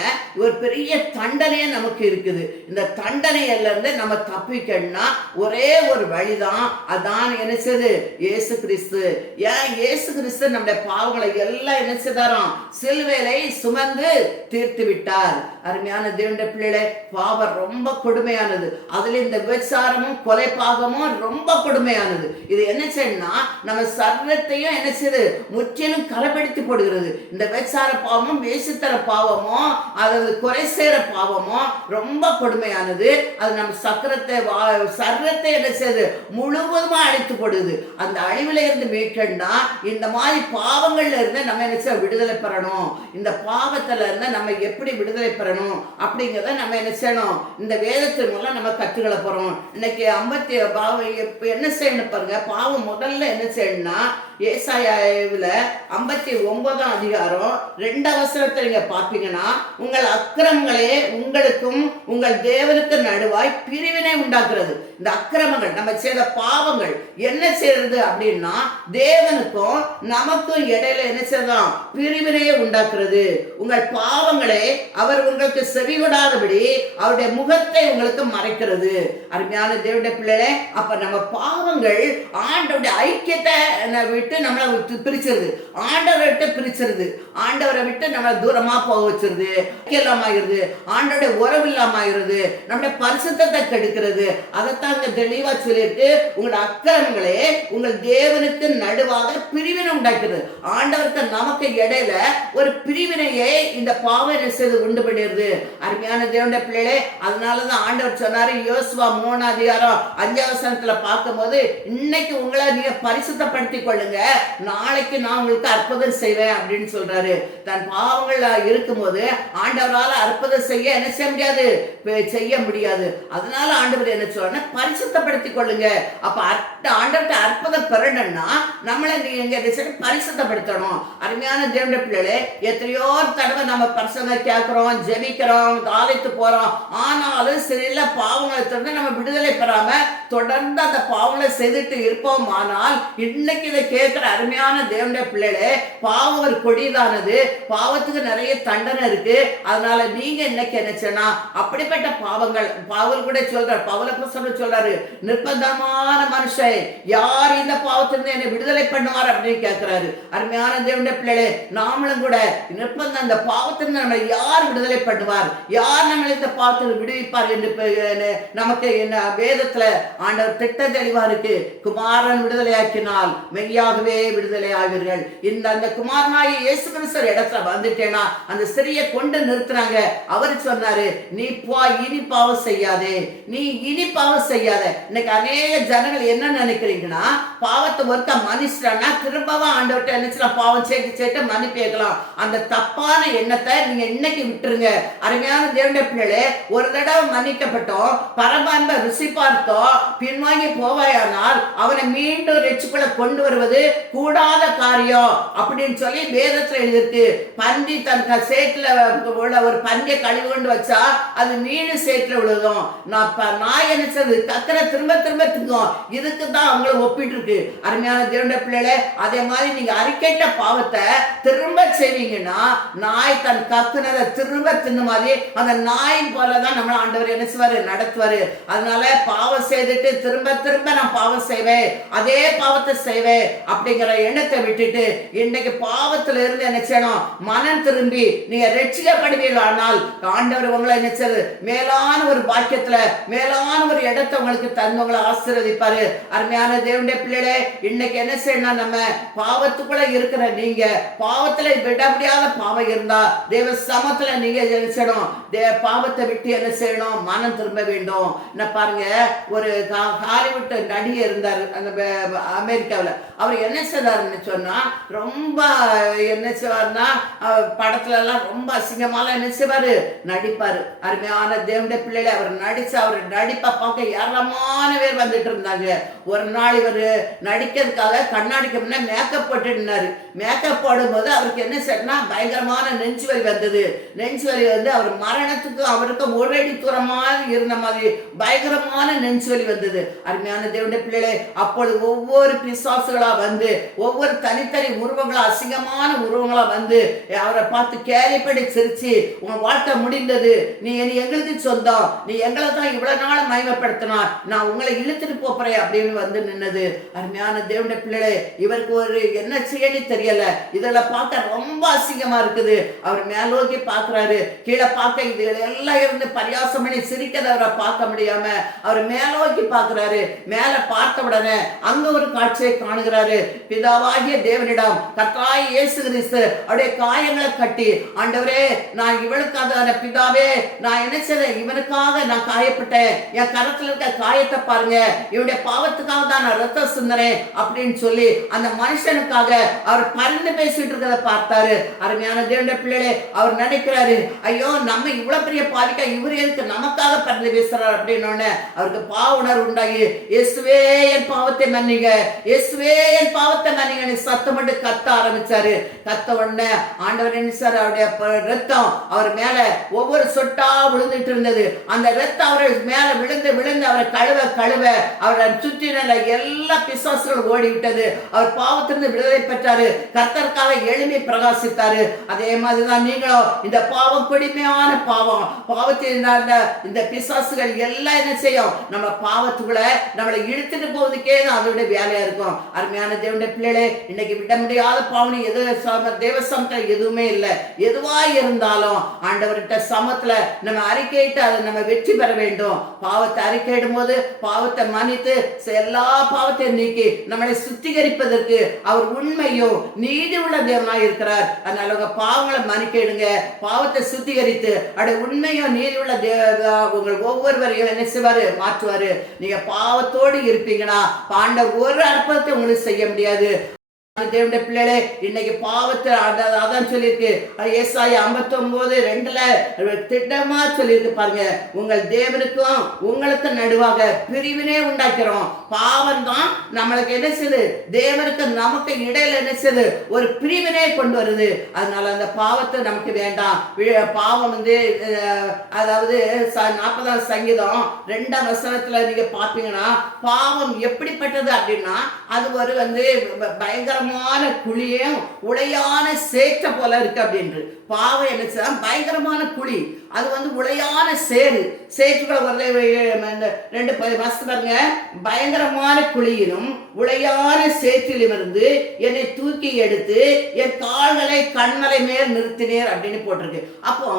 ஒரு பெரிய தண்டனையே நமக்கு இருக்குது. இந்த தண்டனையில இருந்து நம்ம தப்பிக்கணும்னா ஒரே ஒரு வழிதான், அதான் நினைச்சது இயேசு கிறிஸ்து. ஏன் இயேசு கிறிஸ்து நம்முடைய பாவங்களை எல்லாம் நினைச்சதாராம் சிலுவையிலே சுமந்து தீர்த்து விட்டார். அருமையான தேவனுடைய பிள்ளைகளே, பாவம் ரொம்ப கொடுமையானது. அதுல இந்த விபச்சாரமும் கொலை பாவமும் ரொம்ப கொடுமையானது. இது என்ன செய்யணும்னா நம்ம சர்வத்தையும் என்ன செய்யுது, முற்றிலும் கரைப்படுத்தி போடுகிறது. இந்த விபச்சார பாவமும் வேசித்தர பாவமும் அதாவது குறை சேர பாவமும் ரொம்ப கொடுமையானது. அது நம்ம சர்வத்தை என்ன செய்யுது, முழுவதுமா அழித்து போடுது. அந்த அழிவுல இருந்து மீட்கணும்னா இந்த மாதிரி பாவங்கள்ல இருந்து நம்ம என்ன செய்ய விடுதலை பெறணும். இந்த பாவத்துல இருந்து நம்ம எப்படி விடுதலை பெறணும் அப்படிங்கிறத நம்ம என்ன செய்யணும், இந்த வேதத்தின் மூலம் நம்ம கற்றுக்கொள்ள போறோம். இன்னைக்கு 50 என்ன செய்யணும் பாருங்க. பாவம் முதல்ல என்ன செய்யணும்னா, ஏசாயாவில் 59 அதிகாரம் 2 வசனத்தை நீங்க பாப்பீங்கன்னா, உங்கள் அக்கிரமங்களே உங்களுக்கும் உங்கள் தேவனுக்கு நடுவாய் பிரிவினை உண்டாக்குறது. இந்த அக்கிரமங்கள் நம்ம செய்த பாவங்கள் என்ன செய்யறது அப்படின்னா, தேவனுக்கும் நமக்கும் இடையில என்ன செய்யலாம், பிரிவினையை உண்டாக்குறது. உங்கள் பாவங்களே அவர் உங்களுக்கு செவிவிடாதபடி அவருடைய முகத்தை உங்களுக்கு மறைக்கிறது. அருமையான தேவனுடைய பிள்ளைகளே, அப்ப நம்ம பாவங்கள் ஆண்டவருடைய ஐக்கியத்தை விட்டு நம்மளை பிரிச்சிருது, ஆண்டவரை விட்டு பிரிச்சிருது, ஆண்டவரை விட்டு நம்மளை தூரமா போக வச்சிருது, இல்லாம ஆயிருது, ஆண்டோடைய உறவு இல்லாம ஆயிருது, நம்முடைய பரிசுத்தத்தை கெடுக்கிறது. அதைத்தான் இங்க தெளிவா சொல்லிட்டு, உங்களோட அக்கிரமங்களே உங்கள் தேவனுக்கு நடுவாக பிரிவினை உண்டாக்குறது. ஆண்டவருக்கு நமக்கு இடையில ஒரு பிரிவினையை இந்த பாவம் என்ன செய்து உண்டு பண்ணிடுது. அருமையான தேவனுடைய பிள்ளைகளே, அதனாலதான் ஆண்டவர் சொன்னாரு யோசுவா 3:5 பார்க்கும்போது, இன்னைக்கு உங்களை நீங்க பரிசுத்தப்படுத்திக் கொள்ளுங்க, நாளைக்கு நான் உங்களுக்கு அற்புதம் செய்வேன் அப்படின்னு சொல்றாரு. தன் பாவங்கள் இருக்கும்போது ஆண்டவரால் அற்புதம் செய்ய என்ன செய்ய முடியாது, செய்ய முடியாது. அதனால ஆண்டவர் என்ன சொல்ற, பரிசுத்தப்படுத்திக் கொள்ளுங்க. அப்ப ஆண்டவர்கிட்ட அற்புதம் பெறணும்னா நம்மளை நீங்க பரிசுத்தப்படுத்தணும். அருமையான தேவனுடைய பிள்ளைகளே, எத்தனையோ தடவை நம்ம பரிசுத்த கேட்கிறோம், ஜெபிக்கிறோம், ஆலயத்து போறோம், ஆனாலும் சில பாவங்களை திறந்து நம்ம விடுதலை பெறாம தொடர்ந்து அந்த பாவங்களை செய்துட்டு இருப்போம். ஆனால் இன்னைக்கு இதை கேட்கிற அருமையான தேவனுடைய பிள்ளைகளே, பாவம் ஒரு கொடிதானது, பாவத்துக்கு நிறைய தண்டனை இருக்கு. அதனால நீங்க இன்னைக்கு என்ன செய்யணும், அப்படிப்பட்ட பாவங்கள், பவுல் கூட சொல்றாரு, சொல்றாரு, நிர்பந்தமான மனுஷன் யார் இந்த பாவத்திலிருந்து என்னை விடுதலை பண்ணுவார் அப்படின்னு கேட்கிறாரு. அருமையான தேவனுடைய பிள்ளைகளே, நாமளும் கூட நிர்பந்தம், அந்த பாவத்திலிருந்து நம்மளை யார் விடுதலை பண்ணுவார், யார் நம்மளை இந்த பாவத்தில் விடுவிப்பார் என்று நமக்கு என்ன வேதத்துல ஆண்டவர் திட்ட தெளிவா இருக்கு. குமாரன் விடுதலையாக்கினால் மெய்யாகவே விடுதலை ஆவீர்கள். அந்த குமாரனாகி இயேசு கிறிஸ்து இடத்துல வந்துட்டேனா அந்த ஸ்திரியை கொண்டு நிறுத்துறாங்க. அவர் சொன்னாரு, நீ இனி பாவம் செய்யாதே, நீ இனி பாவம் செய்யாத. இன்னைக்கு அநேக ஜனங்கள் என்ன நினைக்கிறீங்கன்னா, பாவத்தை ஒருக்க மன்னிச்சிட்டான்னா திரும்பவும் ஆண்டவர்கிட்ட என்ன பாவம் சேர்த்து மன்னிப்பு கேட்கலாம். அந்த தப்பான எண்ணத்தை நீங்க இன்னைக்கு விட்டுருங்க. அருமையான தேவனுடைய பிள்ளைகளே, ஒரு தடவை மன்னிக்கப்பட்டோம், பரமான்ப ருசி பார்த்தோம், பின்வாங்கி போவாயானால் அவனை மீண்டும் ரெச்சுக்குள்ள கொண்டு வருவது கூடாத காரியம் அப்படின்னு சொல்லி வேதத்துல எழுதிருக்கு. பன்றி தன் சேத்துல உள்ள ஒரு பன்றியை கழுவி கொண்டு வச்சா அது மீன் சேத்துல விழுதும். நாய் நினைச்சது கக்கரை திரும்ப திரும்ப திங்கும். இதுக்கு தான் அவங்கள ஒப்பிட்டு இருக்கு. அருமையான தேவனுடைய பிள்ளைகளே, அதே மாதிரி நீங்க அறிக்கைட்ட பாவத்தை திரும்ப செய்வீங்கன்னா நாய் தன் கக்குனதை திரும்ப தின்னு மாதிரி அந்த நாயின் போலதான் நம்மள ஆண்டவர் என்ன செய்வாரு, நடத்துவாரு. அதனால பாவம் செய்துட்டு திரும்ப திரும்ப நான் பாவம் செய்வேன், அதே பாவத்தை செய்வேன் அப்படிங்கிற எண்ணத்தை விட்டுட்டு இன்னைக்கு பாவத்துல இருந்து என்ன செய்யணும், மனம் திரும்பி நீங்க ரட்சிக்கப்படுவீர்கள். ஆனால் ஆண்டவர் உங்களை என்ன செய்யுது, மேலான ஒரு பாக்கியத்துல மேலான ஒரு இடத்தை உங்களுக்கு தந்து உங்களை ஆசீர்வதிப்பாரு. அருமையான தேவனுடைய பிள்ளைகளே, இன்னைக்கு என்ன செய்யணும், நம்ம பாவத்துக்குள்ள இருக்கிற நீங்க பாவத்துல விட முடியாத பாவம் இருந்தா தேவ சமத்துல நீங்க என்ன செய்யணும், பாவத்தை விட்டு என்ன செய்யணும், மனம் திரும்ப வேண்டும். என்ன பாருங்க, ஒரு ஹாலிவுட் நடிகை இருந்தார் அந்த அமெரிக்காவில். அவர் என்ன செய்தாருன்னு சொன்னா, ரொம்ப என்ன செய்வார்னா படத்துல எல்லாம் ரொம்ப அசிங்கமாலாம் என்ன செய்வாரு, நடிப்பாரு. அருமையான தேவனுடைய பிள்ளைகளை அவர் நடிச்சு அவர் நடிப்பை பார்க்க ஏராளமான பேர் வந்துட்டு இருந்தாங்க. ஒரு நாள் இவர் நடிக்கிறதுக்காக கண்ணாடிக்கு முன்ன மேக்கப் போட்டு இருந்தாரு. மேக்கப் போடும்போது அவருக்கு என்ன செய்யணும்னா பயங்கரமான நெஞ்சு வலி வந்தது. நெஞ்சு வலி வந்து அவர் மரணத்துக்கு அவருக்கு ஒரு அடி தூரமாக இருந்த மாதிரி பயங்கரமான நெஞ்சு வலி வந்தது. அருமையான தேவனுடைய பிள்ளைகளே, அப்பொழுது ஒவ்வொரு பிசாசுகளா வந்து ஒவ்வொரு தனித்தனி உருவங்களா அசிங்கமான உருவங்களா வந்து அவரை பார்த்து கேலிப்படி சிரிச்சு, உன் வாழ்க்கை முடிந்தது, நீ எங்களுக்கு சொந்தம், நீ எங்களை தான் இவ்வளவு நாள் மகிமைப்படுத்தினா, நான் உங்களை இழுத்துட்டு போறேன் அப்படின்னு வந்து நின்னது. அருமையான தேவனுடைய பிள்ளைகளே, இவருக்கு ஒரு என்ன செய்யன்னு தெரியல. இதெல்லாம் பார்க்க ரொம்ப அசிங்கமா இருக்குது. அவர் மேலோக்கி பார்க்கிறாரு, கீழே பார்க்க இதுகளை எல்லாம் இருந்து பரியாசம் பண்ணி சிரிக்கிறத அவரை பார்க்க முடியாம அவர் மேலோக்கி பார்க்கிறாரு. மேல பார்த்த உடனே அங்க ஒரு காட்சியை காணுகிறாரு. பிதாவாகிய தேவனிடம் கர்த்தராகிய இயேசு கிறிஸ்து அவருடைய காயங்களை கட்டி, ஆண்டவரே நான் இவளுக்காக பிதாவே நான் என்ன செய்தேன், இவனுக்காக நான் காயப்பட்டேன், என் கரத்துல இருக்க காயத்தை பாருங்க, இவனுடைய பாவத்துக்காக தான் நான் ரத்தம் சிந்தனேன் அப்படின்னு சொல்லி அந்த மனுஷனுக்காக அவர் பரிந்து பேசிட்டு இருக்கிறத பார்த்தாரு. அருமையான தேவனுடைய பிள்ளைகளே, அவர் நினைக்கிறாரு, ஐயோ நம்ம இவ்வளவு பெரிய பாவிக்கா இவர் எதுக்கு நமக்காக பரிந்து பேசுறாரு அப்படின்னு அவருக்கு பாவ உணர்வு உண்டாகி, இயேசுவே என் பாவத்தை மன்னிங்க, இயேசுவே என் பாவத்தை மன்னிங்க சத்தம் மட்டும் கத்த ஆரம்பிச்சாரு. கத்த உடனே ஆண்டவர் என்ன சார், அவருடைய ரத்தம் அவர் மேல ஒவ்வொரு சொட்டா விழுந்துட்டு இருந்தது. அந்த ரத்தம் அவரை மேல விழுந்து விழுந்து அவரை கழுவ கழுவ அவரை சுற்றின எல்லா பிசாசுகளும் ஓடிவிட்டது. அவர் பாவத்திலிருந்து விடுதலை பெற்றாரு. கர்த்தருக்காக எளிமை பிரகாசித்தாரு. அதே மாதிரிதான் நீங்களும் இந்த பாவம் கொடுமையான பாவம் பாவத்தில் இந்த பிசாசுகள் எல்லாம் என்ன செய்யும், நம்ம பாவத்துக்குள்ள நம்மளை இழுத்துட்டு போவதுக்கே அதோட வேலையா இருக்கும். அருமையான தேவனுடைய பிள்ளைகளே, இன்னைக்கு விட முடியாத பாவனை எது தேவ சமத்துல எதுவுமே இல்லை. எதுவா இருந்தாலும் ஆண்டவர்கிட்ட சமத்துல நம்ம அறிக்கையிட்டு அதை நம்ம வெற்றி பெற வேண்டும். பாவத்தை அறிக்கையிடும் போது பாவத்தை மன்னித்து எல்லா பாவத்தையும் நீக்கி நம்மளை சுத்திகரிப்பதற்கு அவர் உண்மையும் நீதி உள்ள தேவனாய் இருக்கிறார். அதனால உங்க பாவங்களை மன்னிக்கிடுங்க, பாவத்தை சுத்திகரித்து அட உண்மையும் நீதி உள்ள உங்கள் ஒவ்வொருவரையும் என்ன செய்வாரு, மாற்றுவாரு. நீங்க பாவத்தோடு இருப்பீங்கன்னா ஆண்டவர் ஒரு அற்புதத்தை உங்களுக்கு செய்ய முடியாது. தேவனுடைய பிள்ளைகளே, இன்னைக்கு பாவத்தை அதான் சொல்லியிருக்கு. ஏசாயா 59:2 திட்டமா சொல்லியிருக்கு பாருங்க. உங்கள் தேவனுக்கும் உங்களுக்கு நடுவாக பிரிவினே உண்டாக்கிறோம். பாவம் தான் நம்மளுக்கு என்ன செய்யுது, தேவனுக்கு நமக்கு இடையில என்ன செய்யுது, ஒரு பிரிவினை கொண்டு வருது. அதனால அந்த பாவத்தை நமக்கு வேண்டாம். பாவம் அதாவது 40ஆம் சங்கீதம் 2ஆம் வசனத்துல நீங்க பாத்தீங்கன்னா பாவம் எப்படிப்பட்டது அப்படின்னா அது ஒரு பயங்கரமான குழியும் உளையான சேற்ற போல இருக்கு அப்படின்று. பாவம் என்ன பயங்கரமான குழி, அது உளையான சேற்றுகளை 2 பாருங்க. பயங்கரமான குழியிலும் உளையான சேற்றிலும் இருந்து என்னை தூக்கி எடுத்து என் கால்களை கண்மலை மேல் நிறுத்தினேர் அப்படின்னு போட்டிருக்கு. அப்போ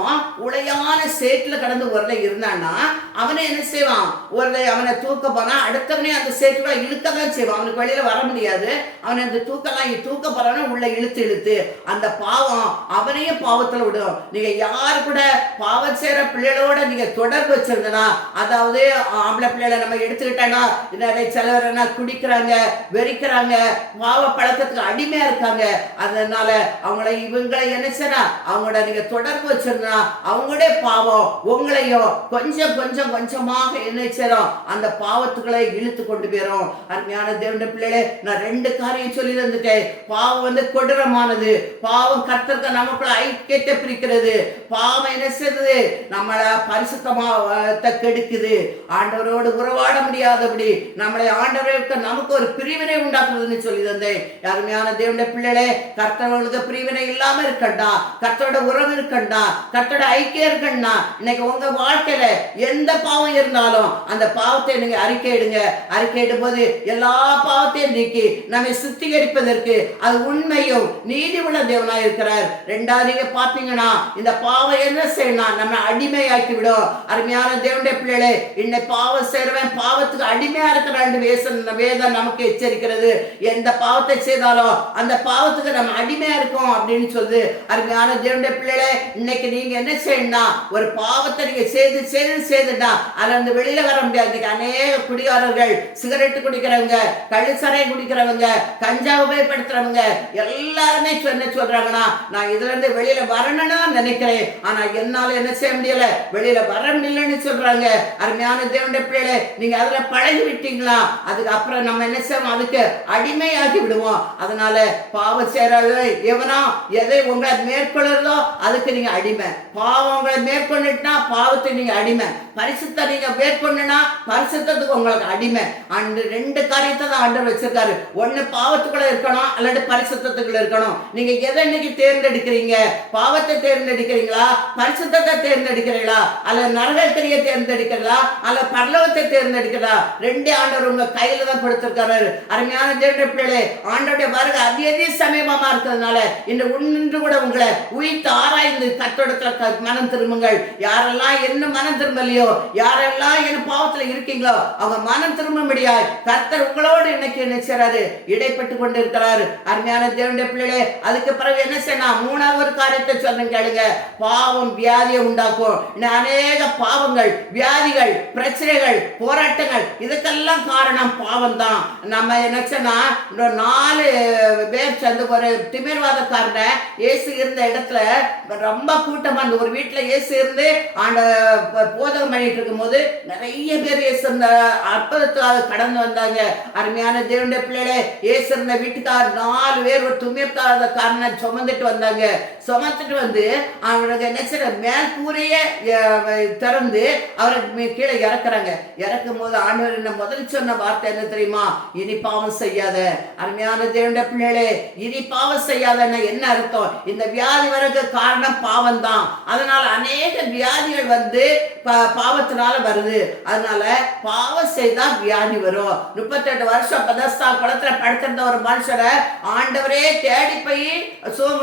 உளையான சேற்றுல கடந்து ஒருலை இருந்தான்னா அவனை என்ன செய்வான், அவனை தூக்க போனா அடுத்தவனே அந்த சேற்றுகளை இழுக்கதான் செய்வான். அவனுக்கு வெளியில வர முடியாது. அவனை அந்த தூக்க போறான உள்ள இழுத்து அந்த பாவம் அவனையும் பாவத்துல விடும். நீங்க யாரு கூட பாவம் செய்யற பிள்ளைகளோட நீங்க தொடர்பு வச்சிருந்தனா, அதாவது ஆம்பளை பிள்ளைகளை நம்ம எடுத்துக்கிட்டோம்னா சிலர் குடிக்கிறாங்க, வெறிக்கிறாங்க, பாவ பழக்கத்துக்கு அடிமையா இருக்காங்க. அதனால இவங்களை என்ன செய்யறா, அவங்களோட நீங்க தொடர்பு வச்சிருந்தா அவங்களுடைய பாவம் உங்களையும் கொஞ்சமாக என்ன செய்யறோம், அந்த பாவத்துக்களை இழுத்து கொண்டு போயிடும். அருமையான தேவனுடைய பிள்ளைகளே, நான் 2 காரியம் சொல்லி தந்துட்டேன். பாவம் கொடூரமானது. பாவம் கர்த்தருக்கு நமக்குள்ள ஐக்கியத்தை பிரிக்கிறது. பாவம் என்ன செய்யுது, நம்மள பரிசுத்தத்தை கெடுக்குது. ஆண்டவரோடு உறவாட முடியாதபடி நம்மளை ஆண்டவருக்கு நமக்கு ஒரு பிரிவினை உண்டாக்குறதுன்னு சொல்லி தந்தேன். அருமையான தேவனுடைய பிள்ளைகளே, கர்த்தர்களுக்கு பிரிவினை இல்லாம இருக்கண்டா, கர்த்தரோட உறவு இருக்கண்டா, கர்த்தரோட ஐக்கியம் இருக்கண்டா. இன்னைக்கு உங்க வாழ்க்கையில எந்த பாவம் இருந்தாலும் அந்த பாவத்தை நீங்க அறிக்கையிடுங்க. அறிக்கையிடும் போது எல்லா பாவத்தையும் நீக்கி நம்மை சுத்திகரிப்பதற்கு அது உண்மையும் நீதி உள்ள தேவனாய் இருக்கிறார். 2வது நீங்க பாத்தீங்கன்னா இந்த பாவம் என்ன செய்யணும், நம்ம அடிமையாக்கி விடும். அருமையான தேவனுடைய பிள்ளைகளே, இன்னை பாவம் செய்றவன் பாவத்துக்கு அடிமையா இருக்கிறான் வேதம் நமக்கு எச்சரிக்கிறது. எந்த பாவத்தை செய்தாலும் அந்த பாவத்துக்கு நம்ம அடிமையா இருக்கோம் அப்படின்னு சொல்லுது. அருமையான தேவனுடைய பிள்ளைகளே, இன்னைக்கு நீங்க என்ன செய்யணும், ஒரு பாவத்தை நீங்க செய்துட்டா அதுல அந்த வெளியில வர முடியாது. அநேக குடிகாரர்கள், சிகரெட்டு குடிக்கிறவங்க, கள்ளுசாரை குடிக்கிறவங்க, கஞ்சா உபயோகப்படுத்துறவங்க எல்லாருமே என்ன சொல்றாங்கன்னா, நான் இதுல இருந்து வெளியில வரணும்னு நினைக்கிறேன், ஆனா என்னால என்ன செய்ய முடியல, வெளியில வர முடியலன்னு சொல்றாங்க. அருமையான தேவனுடைய பிள்ளைகளே, நீங்க அதுல பழகி விட்டீங்களா, அதுக்கு அப்புறம் நம்ம என்ன செய்வோம், அதுக்கு அடிமையாகி விடுவோம். அதனால பாவம் செய்யறது எவனோ எதை உங்களை மேற்கொள்றதோ அதுக்கு நீங்க அடிமை. பாவம் உங்களை மேற்கொண்டுட்டா பாவத்தை நீங்க அடிமை. பரிசுத்த நீங்க மேற்கொண்டுனா பரிசுத்தத்துக்கு உங்களுக்கு அடிமை. அந்த 2 காரியத்தை தான் ஆண்டவர் வச்சிருக்காரு. ஒண்ணு பாவத்துக்குள்ள இருக்கணும், அல்லது பரிசுத்தத்துக்குள்ள இருக்கணும். நீங்க எதை இன்னைக்கு தேர்ந்தெடுக்கிறீங்க? பாவத்தை தேர்ந்தெடுக்கிறீங்களா, பரிசுத்தத்தை தேர்ந்தெடுக்கிறீங்களா, அல்லது நரகத்திரிய தேர்ந்தெடுக்கிறீங்களா, அல்லது பரலோகத்தை தேர்ந்தெடுக்கிறா? 2 ஆண்டவர் உங்க கையில தான் கொடுத்திருக்காரு. அருமையான தேவனுடைய பிள்ளைகளே, ஆண்டவருடைய வருகை அதிக சமீபமா இருக்கிறதுனால இன்று கூட உங்களை உயிர்த்து ஆராய்ந்து கத்தோடத்துல மனம் திரும்புங்கள். யாரெல்லாம் என்ன மனம் திரும்பலையோ, யாரெல்லாம் என்ன பாவத்துல இருக்கீங்களோ அவங்க மனம் திரும்ப முடியாது. கர்த்தர் உங்களோடு இன்னைக்கு என்ன செய்றாரு, இடைப்பட்டு கொண்டு இருக்கிறாரு. அருமையான தேவனுடைய பிள்ளைகளே, அதுக்கு பிறகு என்ன செய்யணும், 3வது காரியத்தை சொல்றேன் கேளுங்க. பாவம் வியாதியை உண்டாக்கும். அநேக பாவங்கள், வியாதிகள், பிரச்சனைகள், போராட்டங்கள் இதுக்கெல்லாம் காரணம் பாவம் தான். நம்ம என்ன செய்யணும், 4 பேர் சேர்ந்து ஒரு திமிர்வாதக்காரனை இயேசு இருந்த இடத்துல ரொம்ப கூட்டமா இருந்த ஒரு வீட்டுல இயேசு இருந்து ஆண்ட போதகம் பண்ணிட்டு இருக்கும் போது நிறைய பேர் இயேசு அற்புதத்துக்காக கடந்து வந்தாங்க. அருமையான தேவனுடைய பிள்ளைகளே, இயேசு இருந்த வீட்டுக்கு துன்மிர்த்தார் 4 பேர் ஒரு துன்மிர்த்தாத காரணம் சுமந்துட்டு வந்தாங்க. சுமந்துட்டு வந்து அவனுக்கு என்ன செய்ய மேல் கூரையே திறந்து அவரை கீழே இறக்குறாங்க. இறக்கும் போது ஆண்டவர் என்ன முதல் சொன்ன வார்த்தை என்ன தெரியுமா? இனி பாவம் செய்யாத. அருமையான தேவனுடைய பிள்ளைகளே, இனி பாவம் செய்யாதன்னா என்ன அர்த்தம்? இந்த வியாதி வரக்கு காரணம் பாவம் தான். அதனால அநேக வியாதிகள் வந்து பாவத்தினால வருது. அதனால பாவம் செய்தா வியாதி வரும். 38 வருஷம் பதஸ்தா குளத்துல படுத்திருந்த ஒரு மனுஷரை ஆண்டவரே தேடி போய் சுகம்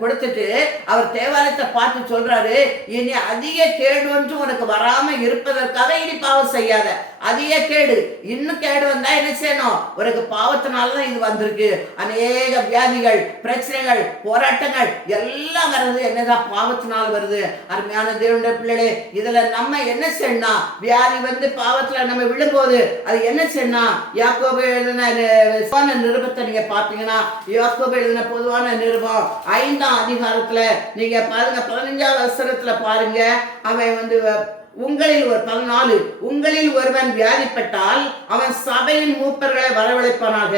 கொடுத்துட்டு அவர் தேவாலயத்தை பார்த்து சொல்றாரு, இனி அதிக கேடு ஒன்று உனக்கு வராம இருப்பதற்காக இனி பாவம் செய்யாத. அதிக கேடு இன்னும் கேடு வந்தா என்ன செய்யணும்? உனக்கு பாவத்தினாலதான் இது வந்திருக்கு. அநேக வியாதிகள், பிரச்சனைகள், போராட்டங்கள் எல்லாம் வருது என்னதான் பாவத்தினால் வருது. அருமையான தேவனுடைய பிள்ளைகளே, இதுல நம்ம என்ன செய்யணும்? வியாதி வந்து பாவத்துல நம்ம விழும்போது அது என்ன செய்யணும்? யாக்கோபு எழுதின நிருபத்தை நீங்க பாத்தீங்கன்னா, யாக்கோபு எழுதின பொதுவான நிருபம் 5ஆம் அதிகாரத்துல நீங்க பாருங்க, 15ஆவது வசனத்துல பாருங்க. அவன் வந்து உங்களில் 14 உங்களில் ஒருவன் வியாதிப்பட்டால் அவன் சபையின் மூப்பர்களை வரவழைப்பானாக.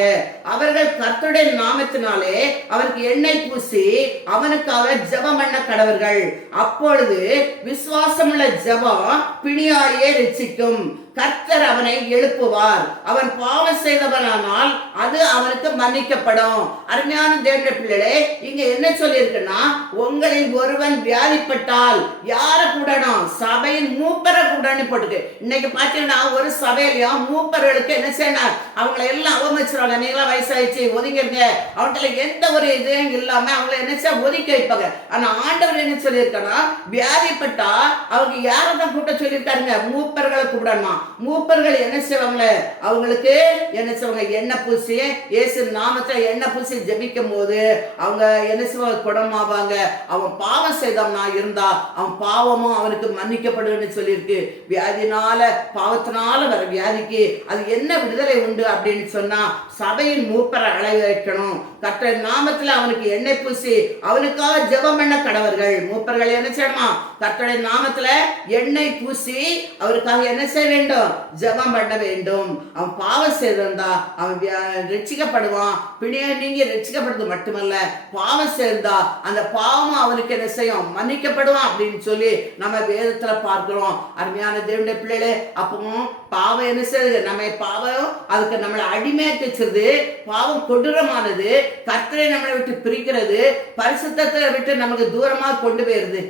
அவர்கள் கர்த்தருடைய நாமத்தினாலே அவனுக்கு எண்ணெய் பூசி அவனுக்காக ஜெபம் பண்ண கடவர்கள். அப்பொழுது விசுவாசமுள்ள ஜெபம் பிணியாளியை ரட்சிக்கும். கர்த்தர் அவனை எழுப்புவார். அவன் பாவம் செய்தவனானால் அது அவனுக்கு மன்னிக்கப்படும். அருமையான தேவனுடைய பிள்ளைகளே, இங்க என்ன சொல்லி இருக்குன்னா, உங்களில் ஒருவன் வியாதிப்பட்டால் யார கூடணும்? சபையின் மூப்பரை கூடணும் போட்டுக்கு. இன்னைக்கு பாத்தீங்கன்னா ஒரு சபையிலையும் மூப்பர்களுக்கு என்ன செய்யணும்? அவங்களை எல்லாம் அவமதிச்சிருவாங்க. நீங்களாம் வயசாயிடுச்சு ஒதுங்கிருங்க, அவங்கள எந்த ஒரு இதுவும் இல்லாம அவங்கள என்ன செய்ய ஒதுக்கி வைப்பாங்க. ஆனா ஆண்டவர் என்ன சொல்லியிருக்கா? வியாதிப்பட்டா அவங்க யாரதான் கூட்ட சொல்லியிருக்காருங்க? மூப்பர்களை கூப்பிடணும். மூப்பர்கள் என்ன செய்வாங்க? அவங்களுக்கு என்ன செய்வாங்க? எண்ணெய் பூசி, இயேசு நாமத்துல எண்ணெய் பூசி ஜெபிக்கும் போது அவங்க என்ன செய்வாங்க? குணமாவாங்க. அவன் பாவம் செய்தவனா இருந்தா அவன் பாவமும் அவனுக்கு மன்னிக்கப்படுன்னு சொல்லியிருக்கு. வியாதினால, பாவத்தினால வர வியாதிக்கு அது என்ன விடுதலை உண்டு அப்படின்னு சொன்னா, சபையின் மூப்பரை அழைய வைக்கணும். கர்த்தர் நாமத்துல அவனுக்கு எண்ணெய் பூசி அவனுக்காக ஜெபம் பண்ண கடவர்கள். மூப்பர்கள் என்ன செய்யணுமா? கர்த்தருடைய நாமத்துல எண்ணெய் பூசி அவருக்காக என்ன செய்ய வேண்டும்? ஜெபம் பண்ண வேண்டும். அவன் பாவம் செய்திருந்தா அவன் ரட்சிக்கப்படுவான். பிணைய நீங்க ரட்சிக்கப்படுறது மட்டுமல்ல, பாவம் செய்தா அந்த பாவம் அவனுக்கு என்ன செய்யும்? மன்னிக்கப்படுவான் அப்படின்னு சொல்லி நம்ம வேதத்துல பார்க்கிறோம். அருமையான தேவனுடைய பிள்ளைகளே, அப்பவும் பாவம் என்ன செய்யுது? நம்ம பாவம் அதுக்கு நம்மளை அடிமையாக்கி வச்சிருது. பாவம் கொடூரமானது. கர்த்தரை நம்மளை விட்டு பிரிக்கிறது, பரிசுத்தத்தை விட்டு நமக்கு தூரமா கொண்டு போயிருது.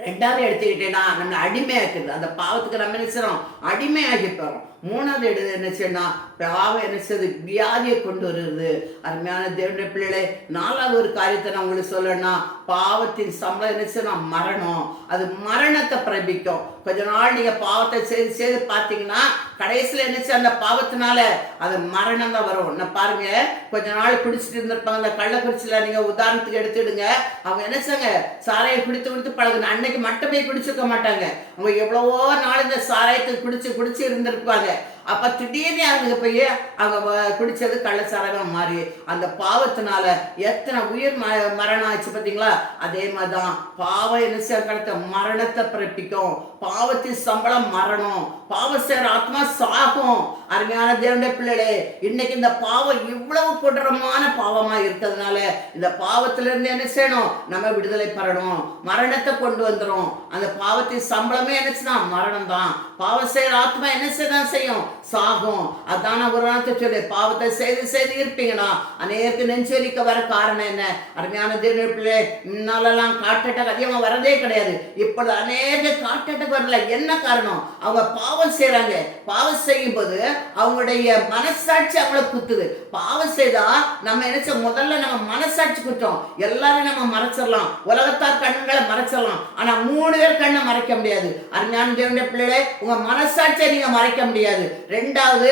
ரெண்டாவது எடுத்துக்கிட்டேன்னா நம்மளை அடிமையாக்குது. அந்த பாவத்துக்கு நம்ம என்ன செய்யறோம்? அடிமையாகிப்போம். மூணாவது எடுத்து என்ன செய்யணும்? பாவம் என்ன செய்யுது? வியாதியை கொண்டு வருது. அருமையான தேவனுடைய பிள்ளைகளே, நாலாவது ஒரு காரியத்தை நான் உங்களுக்கு சொல்லணும்னா, பாவத்தின் சம்பளம் என்ன செய்யணும்? மரணம். அது மரணத்தை பிறப்பிக்கும். கொஞ்ச நாள் நீங்க பாவத்தை செய்து செய்து பார்த்தீங்கன்னா கடைசியில் என்ன செய்ய? அந்த பாவத்தினால அது மரணம் தான் வரும். நான் பாருங்க, கொஞ்ச நாள் குடிச்சிட்டு இருந்திருப்பாங்க. அந்த கள்ளக்குறிச்சியில நீங்க உதாரணத்துக்கு எடுத்துடுங்க. அவங்க என்ன செய்ய? சாரையை குடித்து பழகுன அன்னைக்கு மட்டுமே குடிச்சிருக்க மாட்டாங்க. அவங்க எவ்வளவோ நாள் இந்த சாராயத்தை குடிச்சு இருந்திருப்பாங்க. அப்ப திடீர்னு அவங்க போய் அவங்க குடிச்சது கள்ளச்சாராயமா மாறி அந்த பாவத்தினால எத்தனை உயிர் மரணம் ஆச்சு பார்த்தீங்களா? அதே மாதிரிதான் பாவம் என்ன செய்ய? மரணத்தை பிறப்பிக்கும். பாவத்தின் சம்பளம் மரணம். பாவம் செய்யற ஆத்மா சாகும். அருமையான தேவனுடைய பிள்ளைகளே, இன்னைக்கு இந்த பாவம் இவ்வளவு கொடூரமான பாவமா இருக்கிறதுனால இந்த பாவத்திலிருந்து என்ன செய்யணும்? நம்ம விடுதலை பெறணும். மரணத்தை கொண்டு வந்துடும். அந்த பாவத்தின் சம்பளமே என்னச்சுன்னா மரணம் தான். பாவம் செய்யற ஆத்மா என்ன செய்யும்? சாகும். அதான ஒரு நாளத்தை சொல்லு, பாவத்தை செய்து இருப்பீங்கன்னா அநேக நெஞ்சரிக்க வர காரணம் என்ன? அருமையான தேவனுடைய பிள்ளை, முன்னாலெல்லாம் காட்டட்டக் அதிகமா வரதே கிடையாது. இப்பொழுது அநேக காட்டட்டக் வரல. என்ன காரணம்? அவங்க பாவம் செய்யறாங்க. பாவம் செய்யும் போது அவங்களுடைய மனசாட்சி அவங்கள குத்துது. பாவம் செய்தா நம்ம என்ன முதல்ல நம்ம மனசாட்சி குத்தோம். எல்லாரும் நம்ம மறைச்சிடலாம். உலகத்தார் கண்களை மறைச்சிடலாம். ஆனா 3 பேர் கண்ணை மறைக்க முடியாது. அருமையான தேவனுடைய பிள்ளைகளே, உங்க மனசாட்சியை நீங்க மறைக்க முடியாது. ரெண்டாவது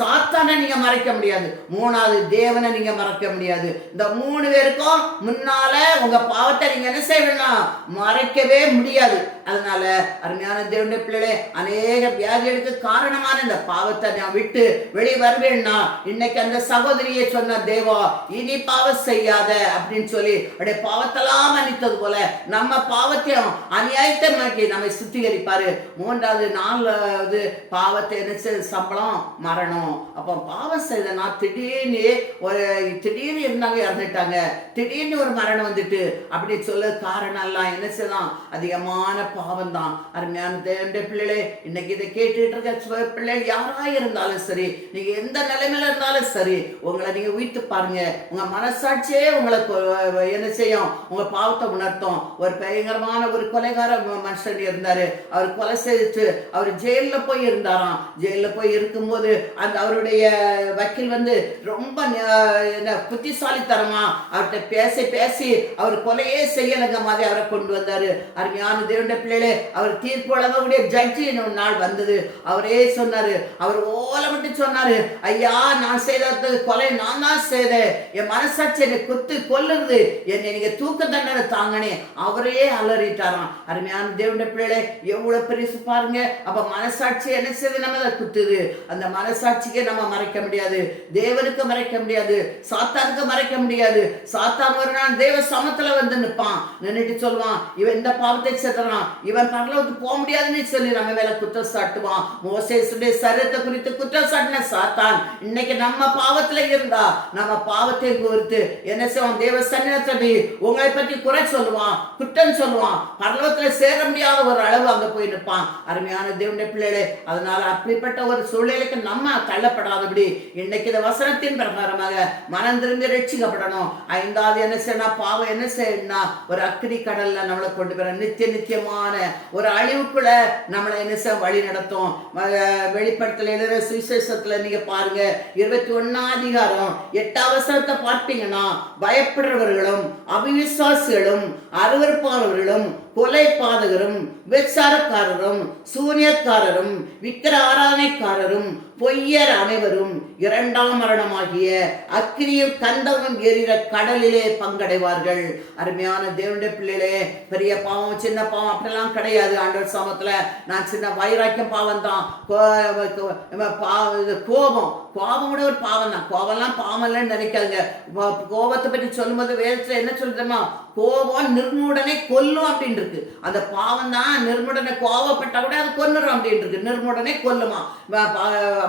சாத்தானை நீங்க மறைக்க முடியாது. மூணாவது தேவனை நீங்க மறைக்க முடியாது. இந்த 3 பேருக்கும் முன்னால உங்க பாவத்தை நீங்க என்ன செய்யணும்? மறைக்கவே முடியாது. அதனால அருமையான தேவனுடைய பிள்ளைகளே, அநேக வியாதிகளுக்கு காரணமான இந்த பாவத்தை நான் விட்டு வெளியே வருவேன்னா, இன்னைக்கு அந்த சகோதரியை சொன்ன தேவா இனி பாவம் செய்யாத அப்படின்னு சொல்லி அப்படியே பாவத்தெல்லாம் மன்னித்தது போல நம்ம பாவத்தையும் அநியாயத்தை மாற்றி நம்மை சுத்திகரிப்பாரு. 3வது 4வது பாவத்தை என்ன சம்பளம் மரணம். அப்போ பாவம் செய்தனா திடீர்னு இருந்தாங்க, இறந்துட்டாங்க, திடீர்னு ஒரு மரணம் வந்துட்டு அப்படி சொல்ல காரணம் எல்லாம் என்ன செய்யலாம்? அதிகமான பாவம் தான். அருமையான தேவனுடைய பிள்ளைகளே, இன்னைக்கு இதை கேட்டுட்டு இருக்க பிள்ளைகள் யாரா இருந்தாலும் சரி, நீங்க எந்த நிலைமையில இருந்தாலும் சரி, உங்களை நீங்க உயிர்த்து பாருங்க. உங்க மனசாட்சியே உங்களை என்ன செய்யும்? உங்க பாவத்தை உணர்த்தும். ஒரு பயங்கரமான ஒரு கொலைகார மனுஷன் இருந்தாரு. அவர் கொலை செய்துட்டு அவர் ஜெயில போய் இருந்தாராம். ஜெயில போய் இருக்கும்போது அந்த அவருடைய வக்கீல் ரொம்ப புத்திசாலித்தனமா அவர்கிட்ட பேசி பேசி அவர் கொலையே செய்யலங்க மாதிரி அவரை கொண்டு வந்தாரு. அருமையான தேவனுடைய பிள்ளைகளே, அவர் தீர்ப்பு வழங்கக்கூடிய ஜட்ஜி நாள் வந்தது. அவரே சொன்னாரு, அவர் ஓலமிட்டு சொன்னாரு, ஐயா, நான் செய்த கொலை நான் தான் செய்தேன், என் மனசாட்சி என்னை குத்து கொல்லுறது, என்னை நீங்க தூக்க தண்டனை தாங்கனே. அவரே அலறிட்டாராம். அருமையான தேவனுடைய பிள்ளைகளே, எவ்வளவு பெருசு பாருங்க. அப்ப மனசாட்சி என்ன செய்து நம்ம அதை குத்துது. அந்த மனசாட்சிக்கே நம்ம மறைக்க முடியாது, தேவனுக்கு மறைக்க முடியாது, சாத்தானுக்கு மறைக்க முடியாது. சாத்தான் ஒரு நாள் தேவ சமத்துல நிற்பான், நின்றுட்டு சொல்லுவான், இவன் இந்த பாவத்தை செய்றான், இவன் பரலோகத்துக்கு போக முடியாதுன்னு சொல்லி நம்ம மேல குற்றம் சாட்டுவான். மோசேயுடைய சரீரத்தை குறித்து குற்றம் சாட்டின சாத்தான் இன்னைக்கு நம்ம பாவத்துல இருந்தா நம்ம பாவத்தை குறித்து என்ன செய்வான்? தேவ சன்னிதானத்துல உங்களை பற்றி குறை சொல்லுவான், குற்றம் சொல்லுவான். பரலோகத்துல சேர முடியாத ஒரு அளவு அங்க போய் நிற்பான். அருமையான தேவனுடைய பிள்ளைகளே, அதனால அப்படிப்பட்ட ஒரு சூழ்நிலைக்கு நம்ம தள்ளப்படாதபடி இன்னைக்கு இந்த வசனத்தின் பிரகாரமாக மனம் திரும்பி ரட்சிக்கப்படணும். ஐந்தாவது என்ன செய்யணும்? பாவம் என்ன செய்யணும்? ஒரு அக்னி கடல்ல நம்மளை கொண்டு போற நித்தியமான ஒரு அழிவுக்குள்ள நம்மளை என்ன செய்ய வழி நடத்தும். வெளிப்படுத்தல எழுதுற சுவிசேஷத்துல நீங்க பாருங்க, 21 அதிகாரம் 8 வசனத்தை பார்ப்பீங்கன்னா, பயப்படுறவர்களும் அவிவிசுவாசிகளும் அருவருப்பானவர்களும் கொலை பாதகரும் விபச்சாரக்காரரும் சூனியக்காரரும் விக்கிர ஆராதனைக்காரரும் பொய்யர் அனைவரும் 2ஆம் மரணமாகிய அக்கினியும் கந்தமும் எரிகிற கடலிலே பங்கடைவார்கள். அருமையான தேவனுடைய பிள்ளைகளே, பெரிய பாவம் சின்ன பாவம் அப்படிலாம் கிடையாது. ஆண்டவர் சாமத்துல நான் சின்ன வைராக்கியம் பாவம் தான், கோபம் கூட ஒரு பாவம் தான். கோபம்லாம் பாவம் இல்லைன்னு நினைக்காதுங்க. கோபத்தை பற்றி சொல்லும்போது வேதத்துல என்ன சொல்லுதுமா? கோபம் நிர்மூடனை கொல்லும் அப்படின்னு இருக்கு. அந்த பாவம் தான் நிர்மூடனை கோபப்பட்டா கூட அது கொல்லுறோம் அப்படின்னு இருக்கு. நிர்மூடனை கொல்லுமா?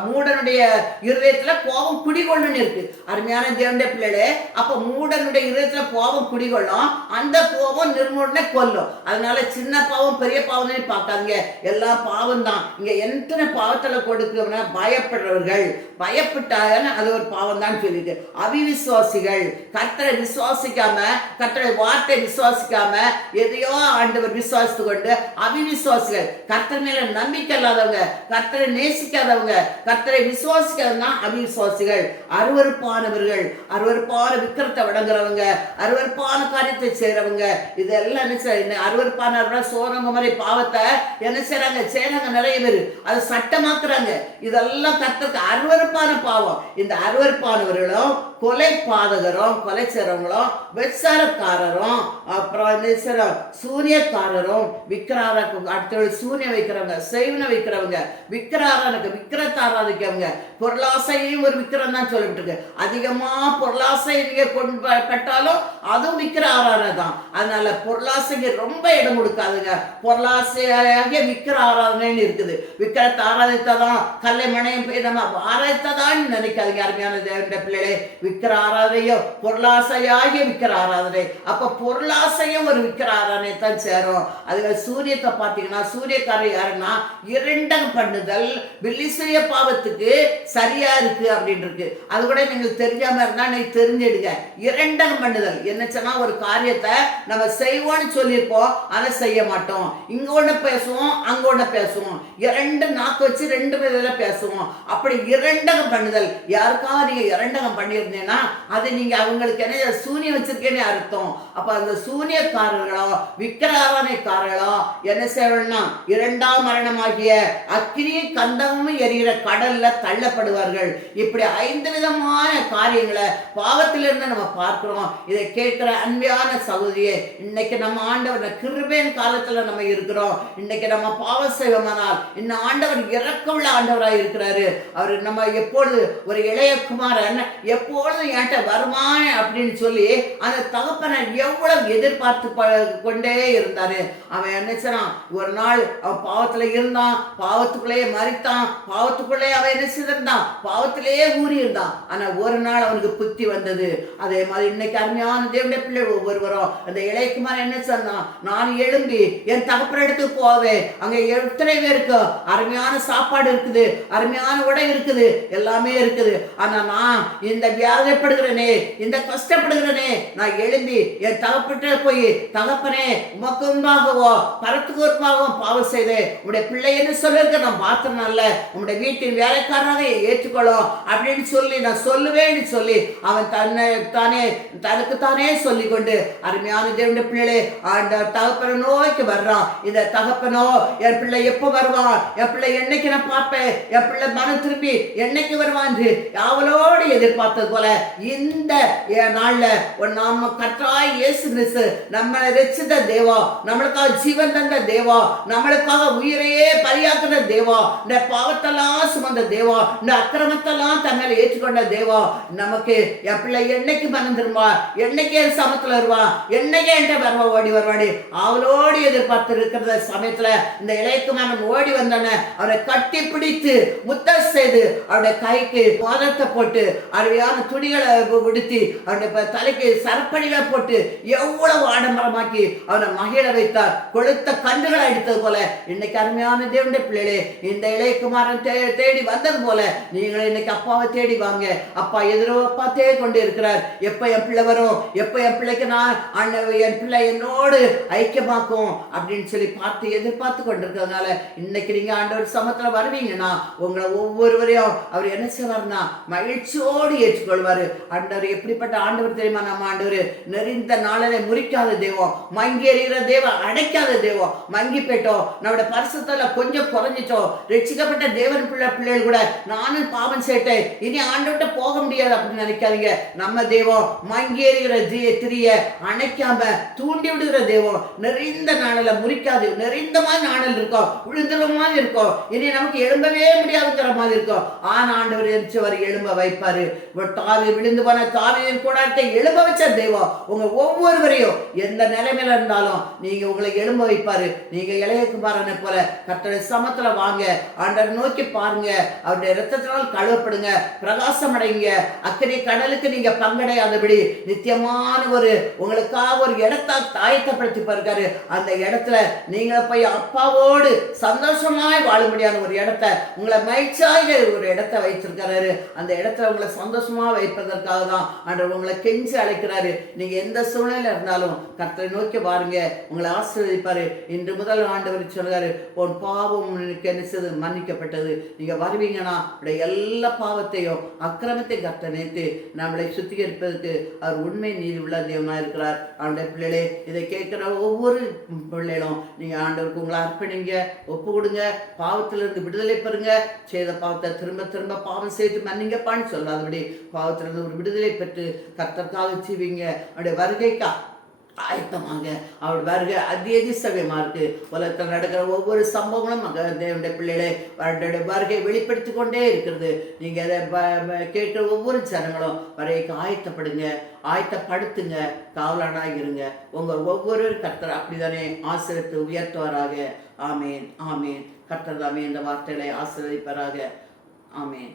மூடனுடைய இருதயத்துல கோபம் குடிகொள்ளுன்னு இருக்கு. அருமையான தேவனுடைய பிள்ளைகளே, அப்ப மூடனுடைய இருதயத்துல கோபம் குடிகொள்ளும், அந்த கோபம் நிர்மூடனை கொல்லும். அதனால சின்ன பாவம் பெரிய பாவம் பார்க்காதீங்க, எல்லா பாவம் தான். இங்க எத்தனை பாவத்துல கொடுக்குறோம்னா, பயப்படுறவர்கள், பயப்பட்டாங்க அது ஒரு பாவம் தான் சொல்லிட்டு, அவிவிசுவாசிகள், கர்த்தரை விசுவாசிக்காம, கர்த்தரை வார்த்தை விசுவாசிக்காம எதையோ ஆண்டவர் விசுவாசித்து கொண்டு அவிவிசுவாசிகள், கர்த்தர் மேல நம்பிக்கை இல்லாதவங்க, கர்த்தரை நேசிக்காதவங்க, கர்த்தரை விசுவாசிக்காதவங்க அவிவிசுவாசிகள். அருவருப்பானவர்கள், அருவருப்பான விக்கிரத்தை வணங்குறவங்க, அருவருப்பான காரியத்தை செய்யறவங்க, இதெல்லாம் என்ன அருவருப்பான சோரங்குமரை பாவத்தை என்ன செய்யறாங்க நிறைய பேர், அதை சட்டமாக்குறாங்க. இதெல்லாம் கர்த்தருக்கு அருவருப்பான பாவம். இந்த அருவருப்பானவர்களும் கொலை பாதகரும், கொலை செய்றவங்களும், விபச்சாரக்காரரும், அப்புறம் என்ன சூனியக்காரரும், அடுத்த சூனியம் வைக்கிறவங்க, செய்வனை வைக்கிறவங்க, விக்கிரத்தை ஆராதிக்கிறவங்க, பொருளாசையும் ஒரு விக்கிரம் தான் சொல்லிட்டு இருக்கு. அதிகமா பொருளாசை நீங்க கொண்டு பட்டாலும் அதுவும் விக்கிர ஆராதனை தான். அதனால பொருளாசைக்கு ரொம்ப இடம் கொடுக்காதுங்க. பொருளாசையாக விக்கிர ஆராதனைன்னு இருக்குது. விக்கிரத்தை ஆராதித்தாதான், கல்லை மனையும் போய் நம்ம ஆராதித்தாதான் நினைக்காதீங்க. அருமையான தேவனுடைய பிள்ளைகளே, விக்கிர ஆராதனையோ பொருளாசையாகிய விக்கிர ஆராதனை. அப்ப பொருளாசையும் ஒரு விக்கிர ஆராதனை தான் சேரும். அதுல சூரியத்தை பார்த்தீங்கன்னா, சூரியக்காரர் யாருன்னா இரண்டம் பண்ணுதல் பில்லிசூரிய பாவத்துக்கு சரியா இருக்கு அப்படின்னு இருக்கு. அது கூட நீங்க தெரியாம இருந்தா நீங்க தெரிஞ்சிடுங்க. இரண்டம் பண்ணுதல் என்னச்சுன்னா, ஒரு காரியத்தை நம்ம செய்வோம்னு சொல்லியிருப்போம், அதை செய்ய மாட்டோம். இங்க ஒண்ணு பேசுவோம், அங்க ஒண்ணு பேசுவோம், இரண்டு நாக்கு வச்சு ரெண்டு விதத்துல பேசுவோம். அப்படி இரண்டகம் பண்ணுதல். யாருக்காவது நீங்க இரண்டகம் பண்ணியிருந்தீங்கன்னா அது நீங்க அவங்களுக்கு என்ன சூனியம் வச்சிருக்கேன்னு அர்த்தம். அப்ப அந்த சூனியக்காரர்களோ விக்கிரகாரனைக்காரர்களோ என்ன செய்யணும்னா 2ஆம் மரணமாகிய அக்கினி கந்தமும் எரிகிற கடல்ல தள்ளப்படுவார்கள். இப்படி 5 விதமான காரியங்களை பாவத்திலிருந்து நம்ம பார்க்கிறோம். இதை கேட்கிற அன்பான சகோதரியே, இன்னைக்கு நம்ம ஆண்டவர் கிருபையின் காலத்துல நம்ம இருக்கிறோம். இன்னைக்கு நம்ம பாவம் செய்வோமானால் இன்னும் ஆண்டவர் இறக்கமுள்ள ஆண்டவராக இருக்கிறாரு. அவர் நம்ம எப்பொழுது ஒரு இளைய குமாரன் எப்பொழுது என்கிட்ட வருவான் அப்படின்னு சொல்லி அந்த தகப்பனை எவ்வளவு எதிர்பார்த்து கொண்டே இருந்தாரு. அவன் என்ன செய்றான்? ஒரு நாள் அவன் பாவத்துல இருந்தான், பாவத்துக்குள்ளேயே மரித்தான், பாவத்துக்குள்ள பாவத்துக்குள்ளே அவன் என்ன செய்திருந்தான், பாவத்திலேயே ஊறி இருந்தான். ஆனா ஒரு நாள் அவனுக்கு புத்தி வந்தது. அதே மாதிரி இன்னைக்கு அருமையான தேவனுடைய பிள்ளைகள் ஒவ்வொருவரும் அந்த இளையகுமாரன் என்ன சொன்னான், நான் எழும்பி என் தகப்பன் இடத்துக்கு போவேன். அங்க எத்தனை பேருக்கு அருமையான சாப்பாடு இருக்குது, அருமையான உடை இருக்குது, எல்லாமே இருக்குது. ஆனா நான் இந்த வியாதிப்படுகிறேனே, இந்த கஷ்டப்படுகிறேனே, நான் எழும்பி என் தகப்பிட்ட போய், தகப்பனே உமக்கு முன்பாகவோ பரத்துக்கு முன்பாகவும் பாவம் செய்தேன், உங்களுடைய பிள்ளை என்ன சொல்லிருக்க நான் பார்த்தனால உங்களுடைய வீட்டின் வேலைக்காரராக ஏற்றுக்கொள்ளும் அப்படின்னு சொல்லி நான் சொல்லுவேன்னு சொல்லி அவன் தனக்குத்தானே சொல்லிக் கொண்டு அருமையான தேவனுடைய பிள்ளைகளே அந்த தகப்பனை நோய்க்கு வர்றான். இந்த தகப்பனோ என் பிள்ளை எப்போ வருவான், என் பிள்ளை என்னைக்கு நான் பார்ப்பேன், என் பிள்ளை மனம் திரும்பி என்னைக்கு வருவான் என்று அவளோடு எதிர்பார்த்தது போல இந்த நாள்ல நாம கர்த்தராகிய இயேசு கிறிஸ்து நம்மளை ரட்சித்த தேவா, நம்மளுக்காக ஜீவன் தந்த தேவா, நம்மளுக்காக உயிரையே பலியாக்குற தேவா, இந்த பாவத்தெல்லாம் சுமந்த தேவா, இந்த அக்கிரமத்தெல்லாம் தன்னை ஏற்றுக்கொண்ட தேவா, நமக்கு என் பிள்ளை என்னைக்கு மனம் திரும்பா, என்னைக்கு சமத்துல வருவா, என்னைக்கு என்கிட்ட வருவா ஓடி வருவாடி அவளோடு எதிர்பார்த்து இருக்கிற சமயத்துல இந்த இளையகுமாரன் ஓடி வந்தானே அவரை கட்டி பிடித்து முத்தம் செய்து அவருடைய கைக்கு மோதிரத்தை போட்டு அருமையான துணிகளை உடுத்தி அவருடைய தலைக்கு சரப்படிகளை போட்டு எவ்வளவு ஆடம்பரமாக்கி அவனை மகிழ வைத்தார். கொளுத்த கன்றுகளை அடித்தது போல இன்னைக்கு அருமையான தேவனுடைய பிள்ளைகளே இந்த இளையகுமாரன் தேடி வந்தது போல நீங்களும் இன்னைக்கு அப்பாவை தேடி வாங்க. அப்பா எதிர்பார்த்தே கொண்டு இருக்கிறார். எப்ப என் பிள்ளை வரும், எப்ப என் பிள்ளைக்கு நான் என் பிள்ளை என்னோடு ஐக்கியமாக்கும் அப்படின்னு சொல்லி பார்த்து எதிர்பார்த்து கொண்டிருக்கிறதுனால இன்னைக்கு நீங்க ஆண்டவர் சமத்துல வருவீங்கன்னா உங்களை ஒவ்வொருவரையும் அவர் என்ன செய்வார்னா மகிழ்ச்சியோடு ஏற்றுக்கொள்வாரு. ஆண்டவர் எப்படிப்பட்ட ஆண்டவர் தெரியுமா? நம்ம ஆண்டவர் நெறிந்த நாளிலே முறிக்காத தெய்வம், மங்கி எறிகிற தெய்வம், அடைக்காத தெய்வம். மங்கி போயிட்டோம், நம்மளோட பரிசுத்தல கொஞ்சம் குறைஞ்சிட்டோம், ரட்சிக்கப்பட்ட தேவன் பிள்ளைகள் கூட நானும் பாவம் செய்தேன், இனி ஆண்டவர்கிட்ட போக முடியாது அப்படின்னு நினைக்காதீங்க. நம்ம தெய்வம் மங்கி எறிகிற திரிய அணைக்காம தூண்டி விடுகிற தெய்வம். நெறிந்த நாளில முறிக்காது, நெறிந்த மாதிரி நாடல் இருக்கும், விழுந்துற மாதிரி இருக்கும், இனி நமக்கு எழும்பவே முடியாதுங்கிற மாதிரி இருக்கும். ஆனா ஆண்டவர் எரிச்சவர் எழும்ப வைப்பாரு. தாவி விழுந்து போன தாவியின் கூடாரத்தை எழும்ப வச்ச தெய்வம் உங்க ஒவ்வொருவரையும் எந்த நிலைமையில இருந்தாலும் நீங்க உங்களை எழும்ப வைப்பாரு. நீங்க இளையகுமாரனை போல கர்த்தருடைய சமத்துல வாங்க, ஆண்டவர் நோக்கி பாருங்க, அவருடைய இரத்தத்தினால் கழுவப்படுங்க, பிரகாசம் அடைங்க. அத்தனை கடலுக்கு நீங்க பங்கடையாதபடி நித்தியமான ஒரு உங்களுக்காக ஒரு இடத்தை தாயத்தப்படுத்தி பாருக்காரு. அந்த இடத்துல நீங்க போய் அப்பாவோடு சந்தோஷமாய் வாழ முடியாத ஒரு இடத்தை, உங்களை மகிழ்ச்சியாக ஒரு இடத்தை வைத்திருக்கிறாரு. அந்த இடத்துல உங்களை சந்தோஷமா வைப்பதற்காக தான் ஆண்டவர் உங்களை கெஞ்சி அழைக்கிறாரு. நீங்க எந்த சூழ்நிலை இருந்தாலும் கர்த்தரை நோக்கி பாருங்க, உங்களை ஆசீர்வதிப்பாரு. இன்று முதல் ஆண்டவர் சொல்றாரு, உன் பாவம் என்ன செய்து மன்னிக்கப்பட்டது. நீங்க வருவீங்கன்னா எல்லா பாவத்தையும் அக்கிரமத்தை கர்த்தர் நினைத்து நம்மளை சுத்திகரிப்பதற்கு அவர் உண்மை நீதி உள்ள தேவனா இருக்கிறார். ஆண்டவர் பிள்ளைகளே, இதை கேட்கிற ஒவ்வொரு பிள்ளைகளும் நீங்க ஆண்டவருக்கு உங்களை அர்ப்பணிங்க, ஒப்பு கொடுங்க, பாவத்திலிருந்து விடுதலை பெறுங்க. செய்த பாவத்தை திரும்ப திரும்ப பாவம் செய்து மன்னிங்கப்பான்னு சொல்லாதபடி பாவத்திலிருந்து ஒரு விடுதலை பெற்று கர்த்தருக்காக செய்வீங்க. அவருடைய வருகைக்கா ஆயத்தமாங்க. அவருடைய வருகை அதிசயமா இருக்கு. உலகத்தில் நடக்கிற ஒவ்வொரு சம்பவங்களும் தேவனுடைய பிள்ளைகளை அவருடைய வருகை வெளிப்படுத்தி கொண்டே இருக்கிறது. நீங்க அதை கேட்கிற ஒவ்வொரு ஜனங்களும் வரைக்கு ஆயத்தப்படுங்க, ஆயத்தப்படுத்துங்க, காவலானாக இருங்க. உங்க ஒவ்வொரு கர்த்தர் அப்படித்தானே ஆசீர்வதித்து உயர்த்துவாராக. ஆமேன், ஆமேன். கர்த்தர் தாமே இந்த வார்த்தைகளை ஆசீர்வதிப்பாராக. ஆமேன்.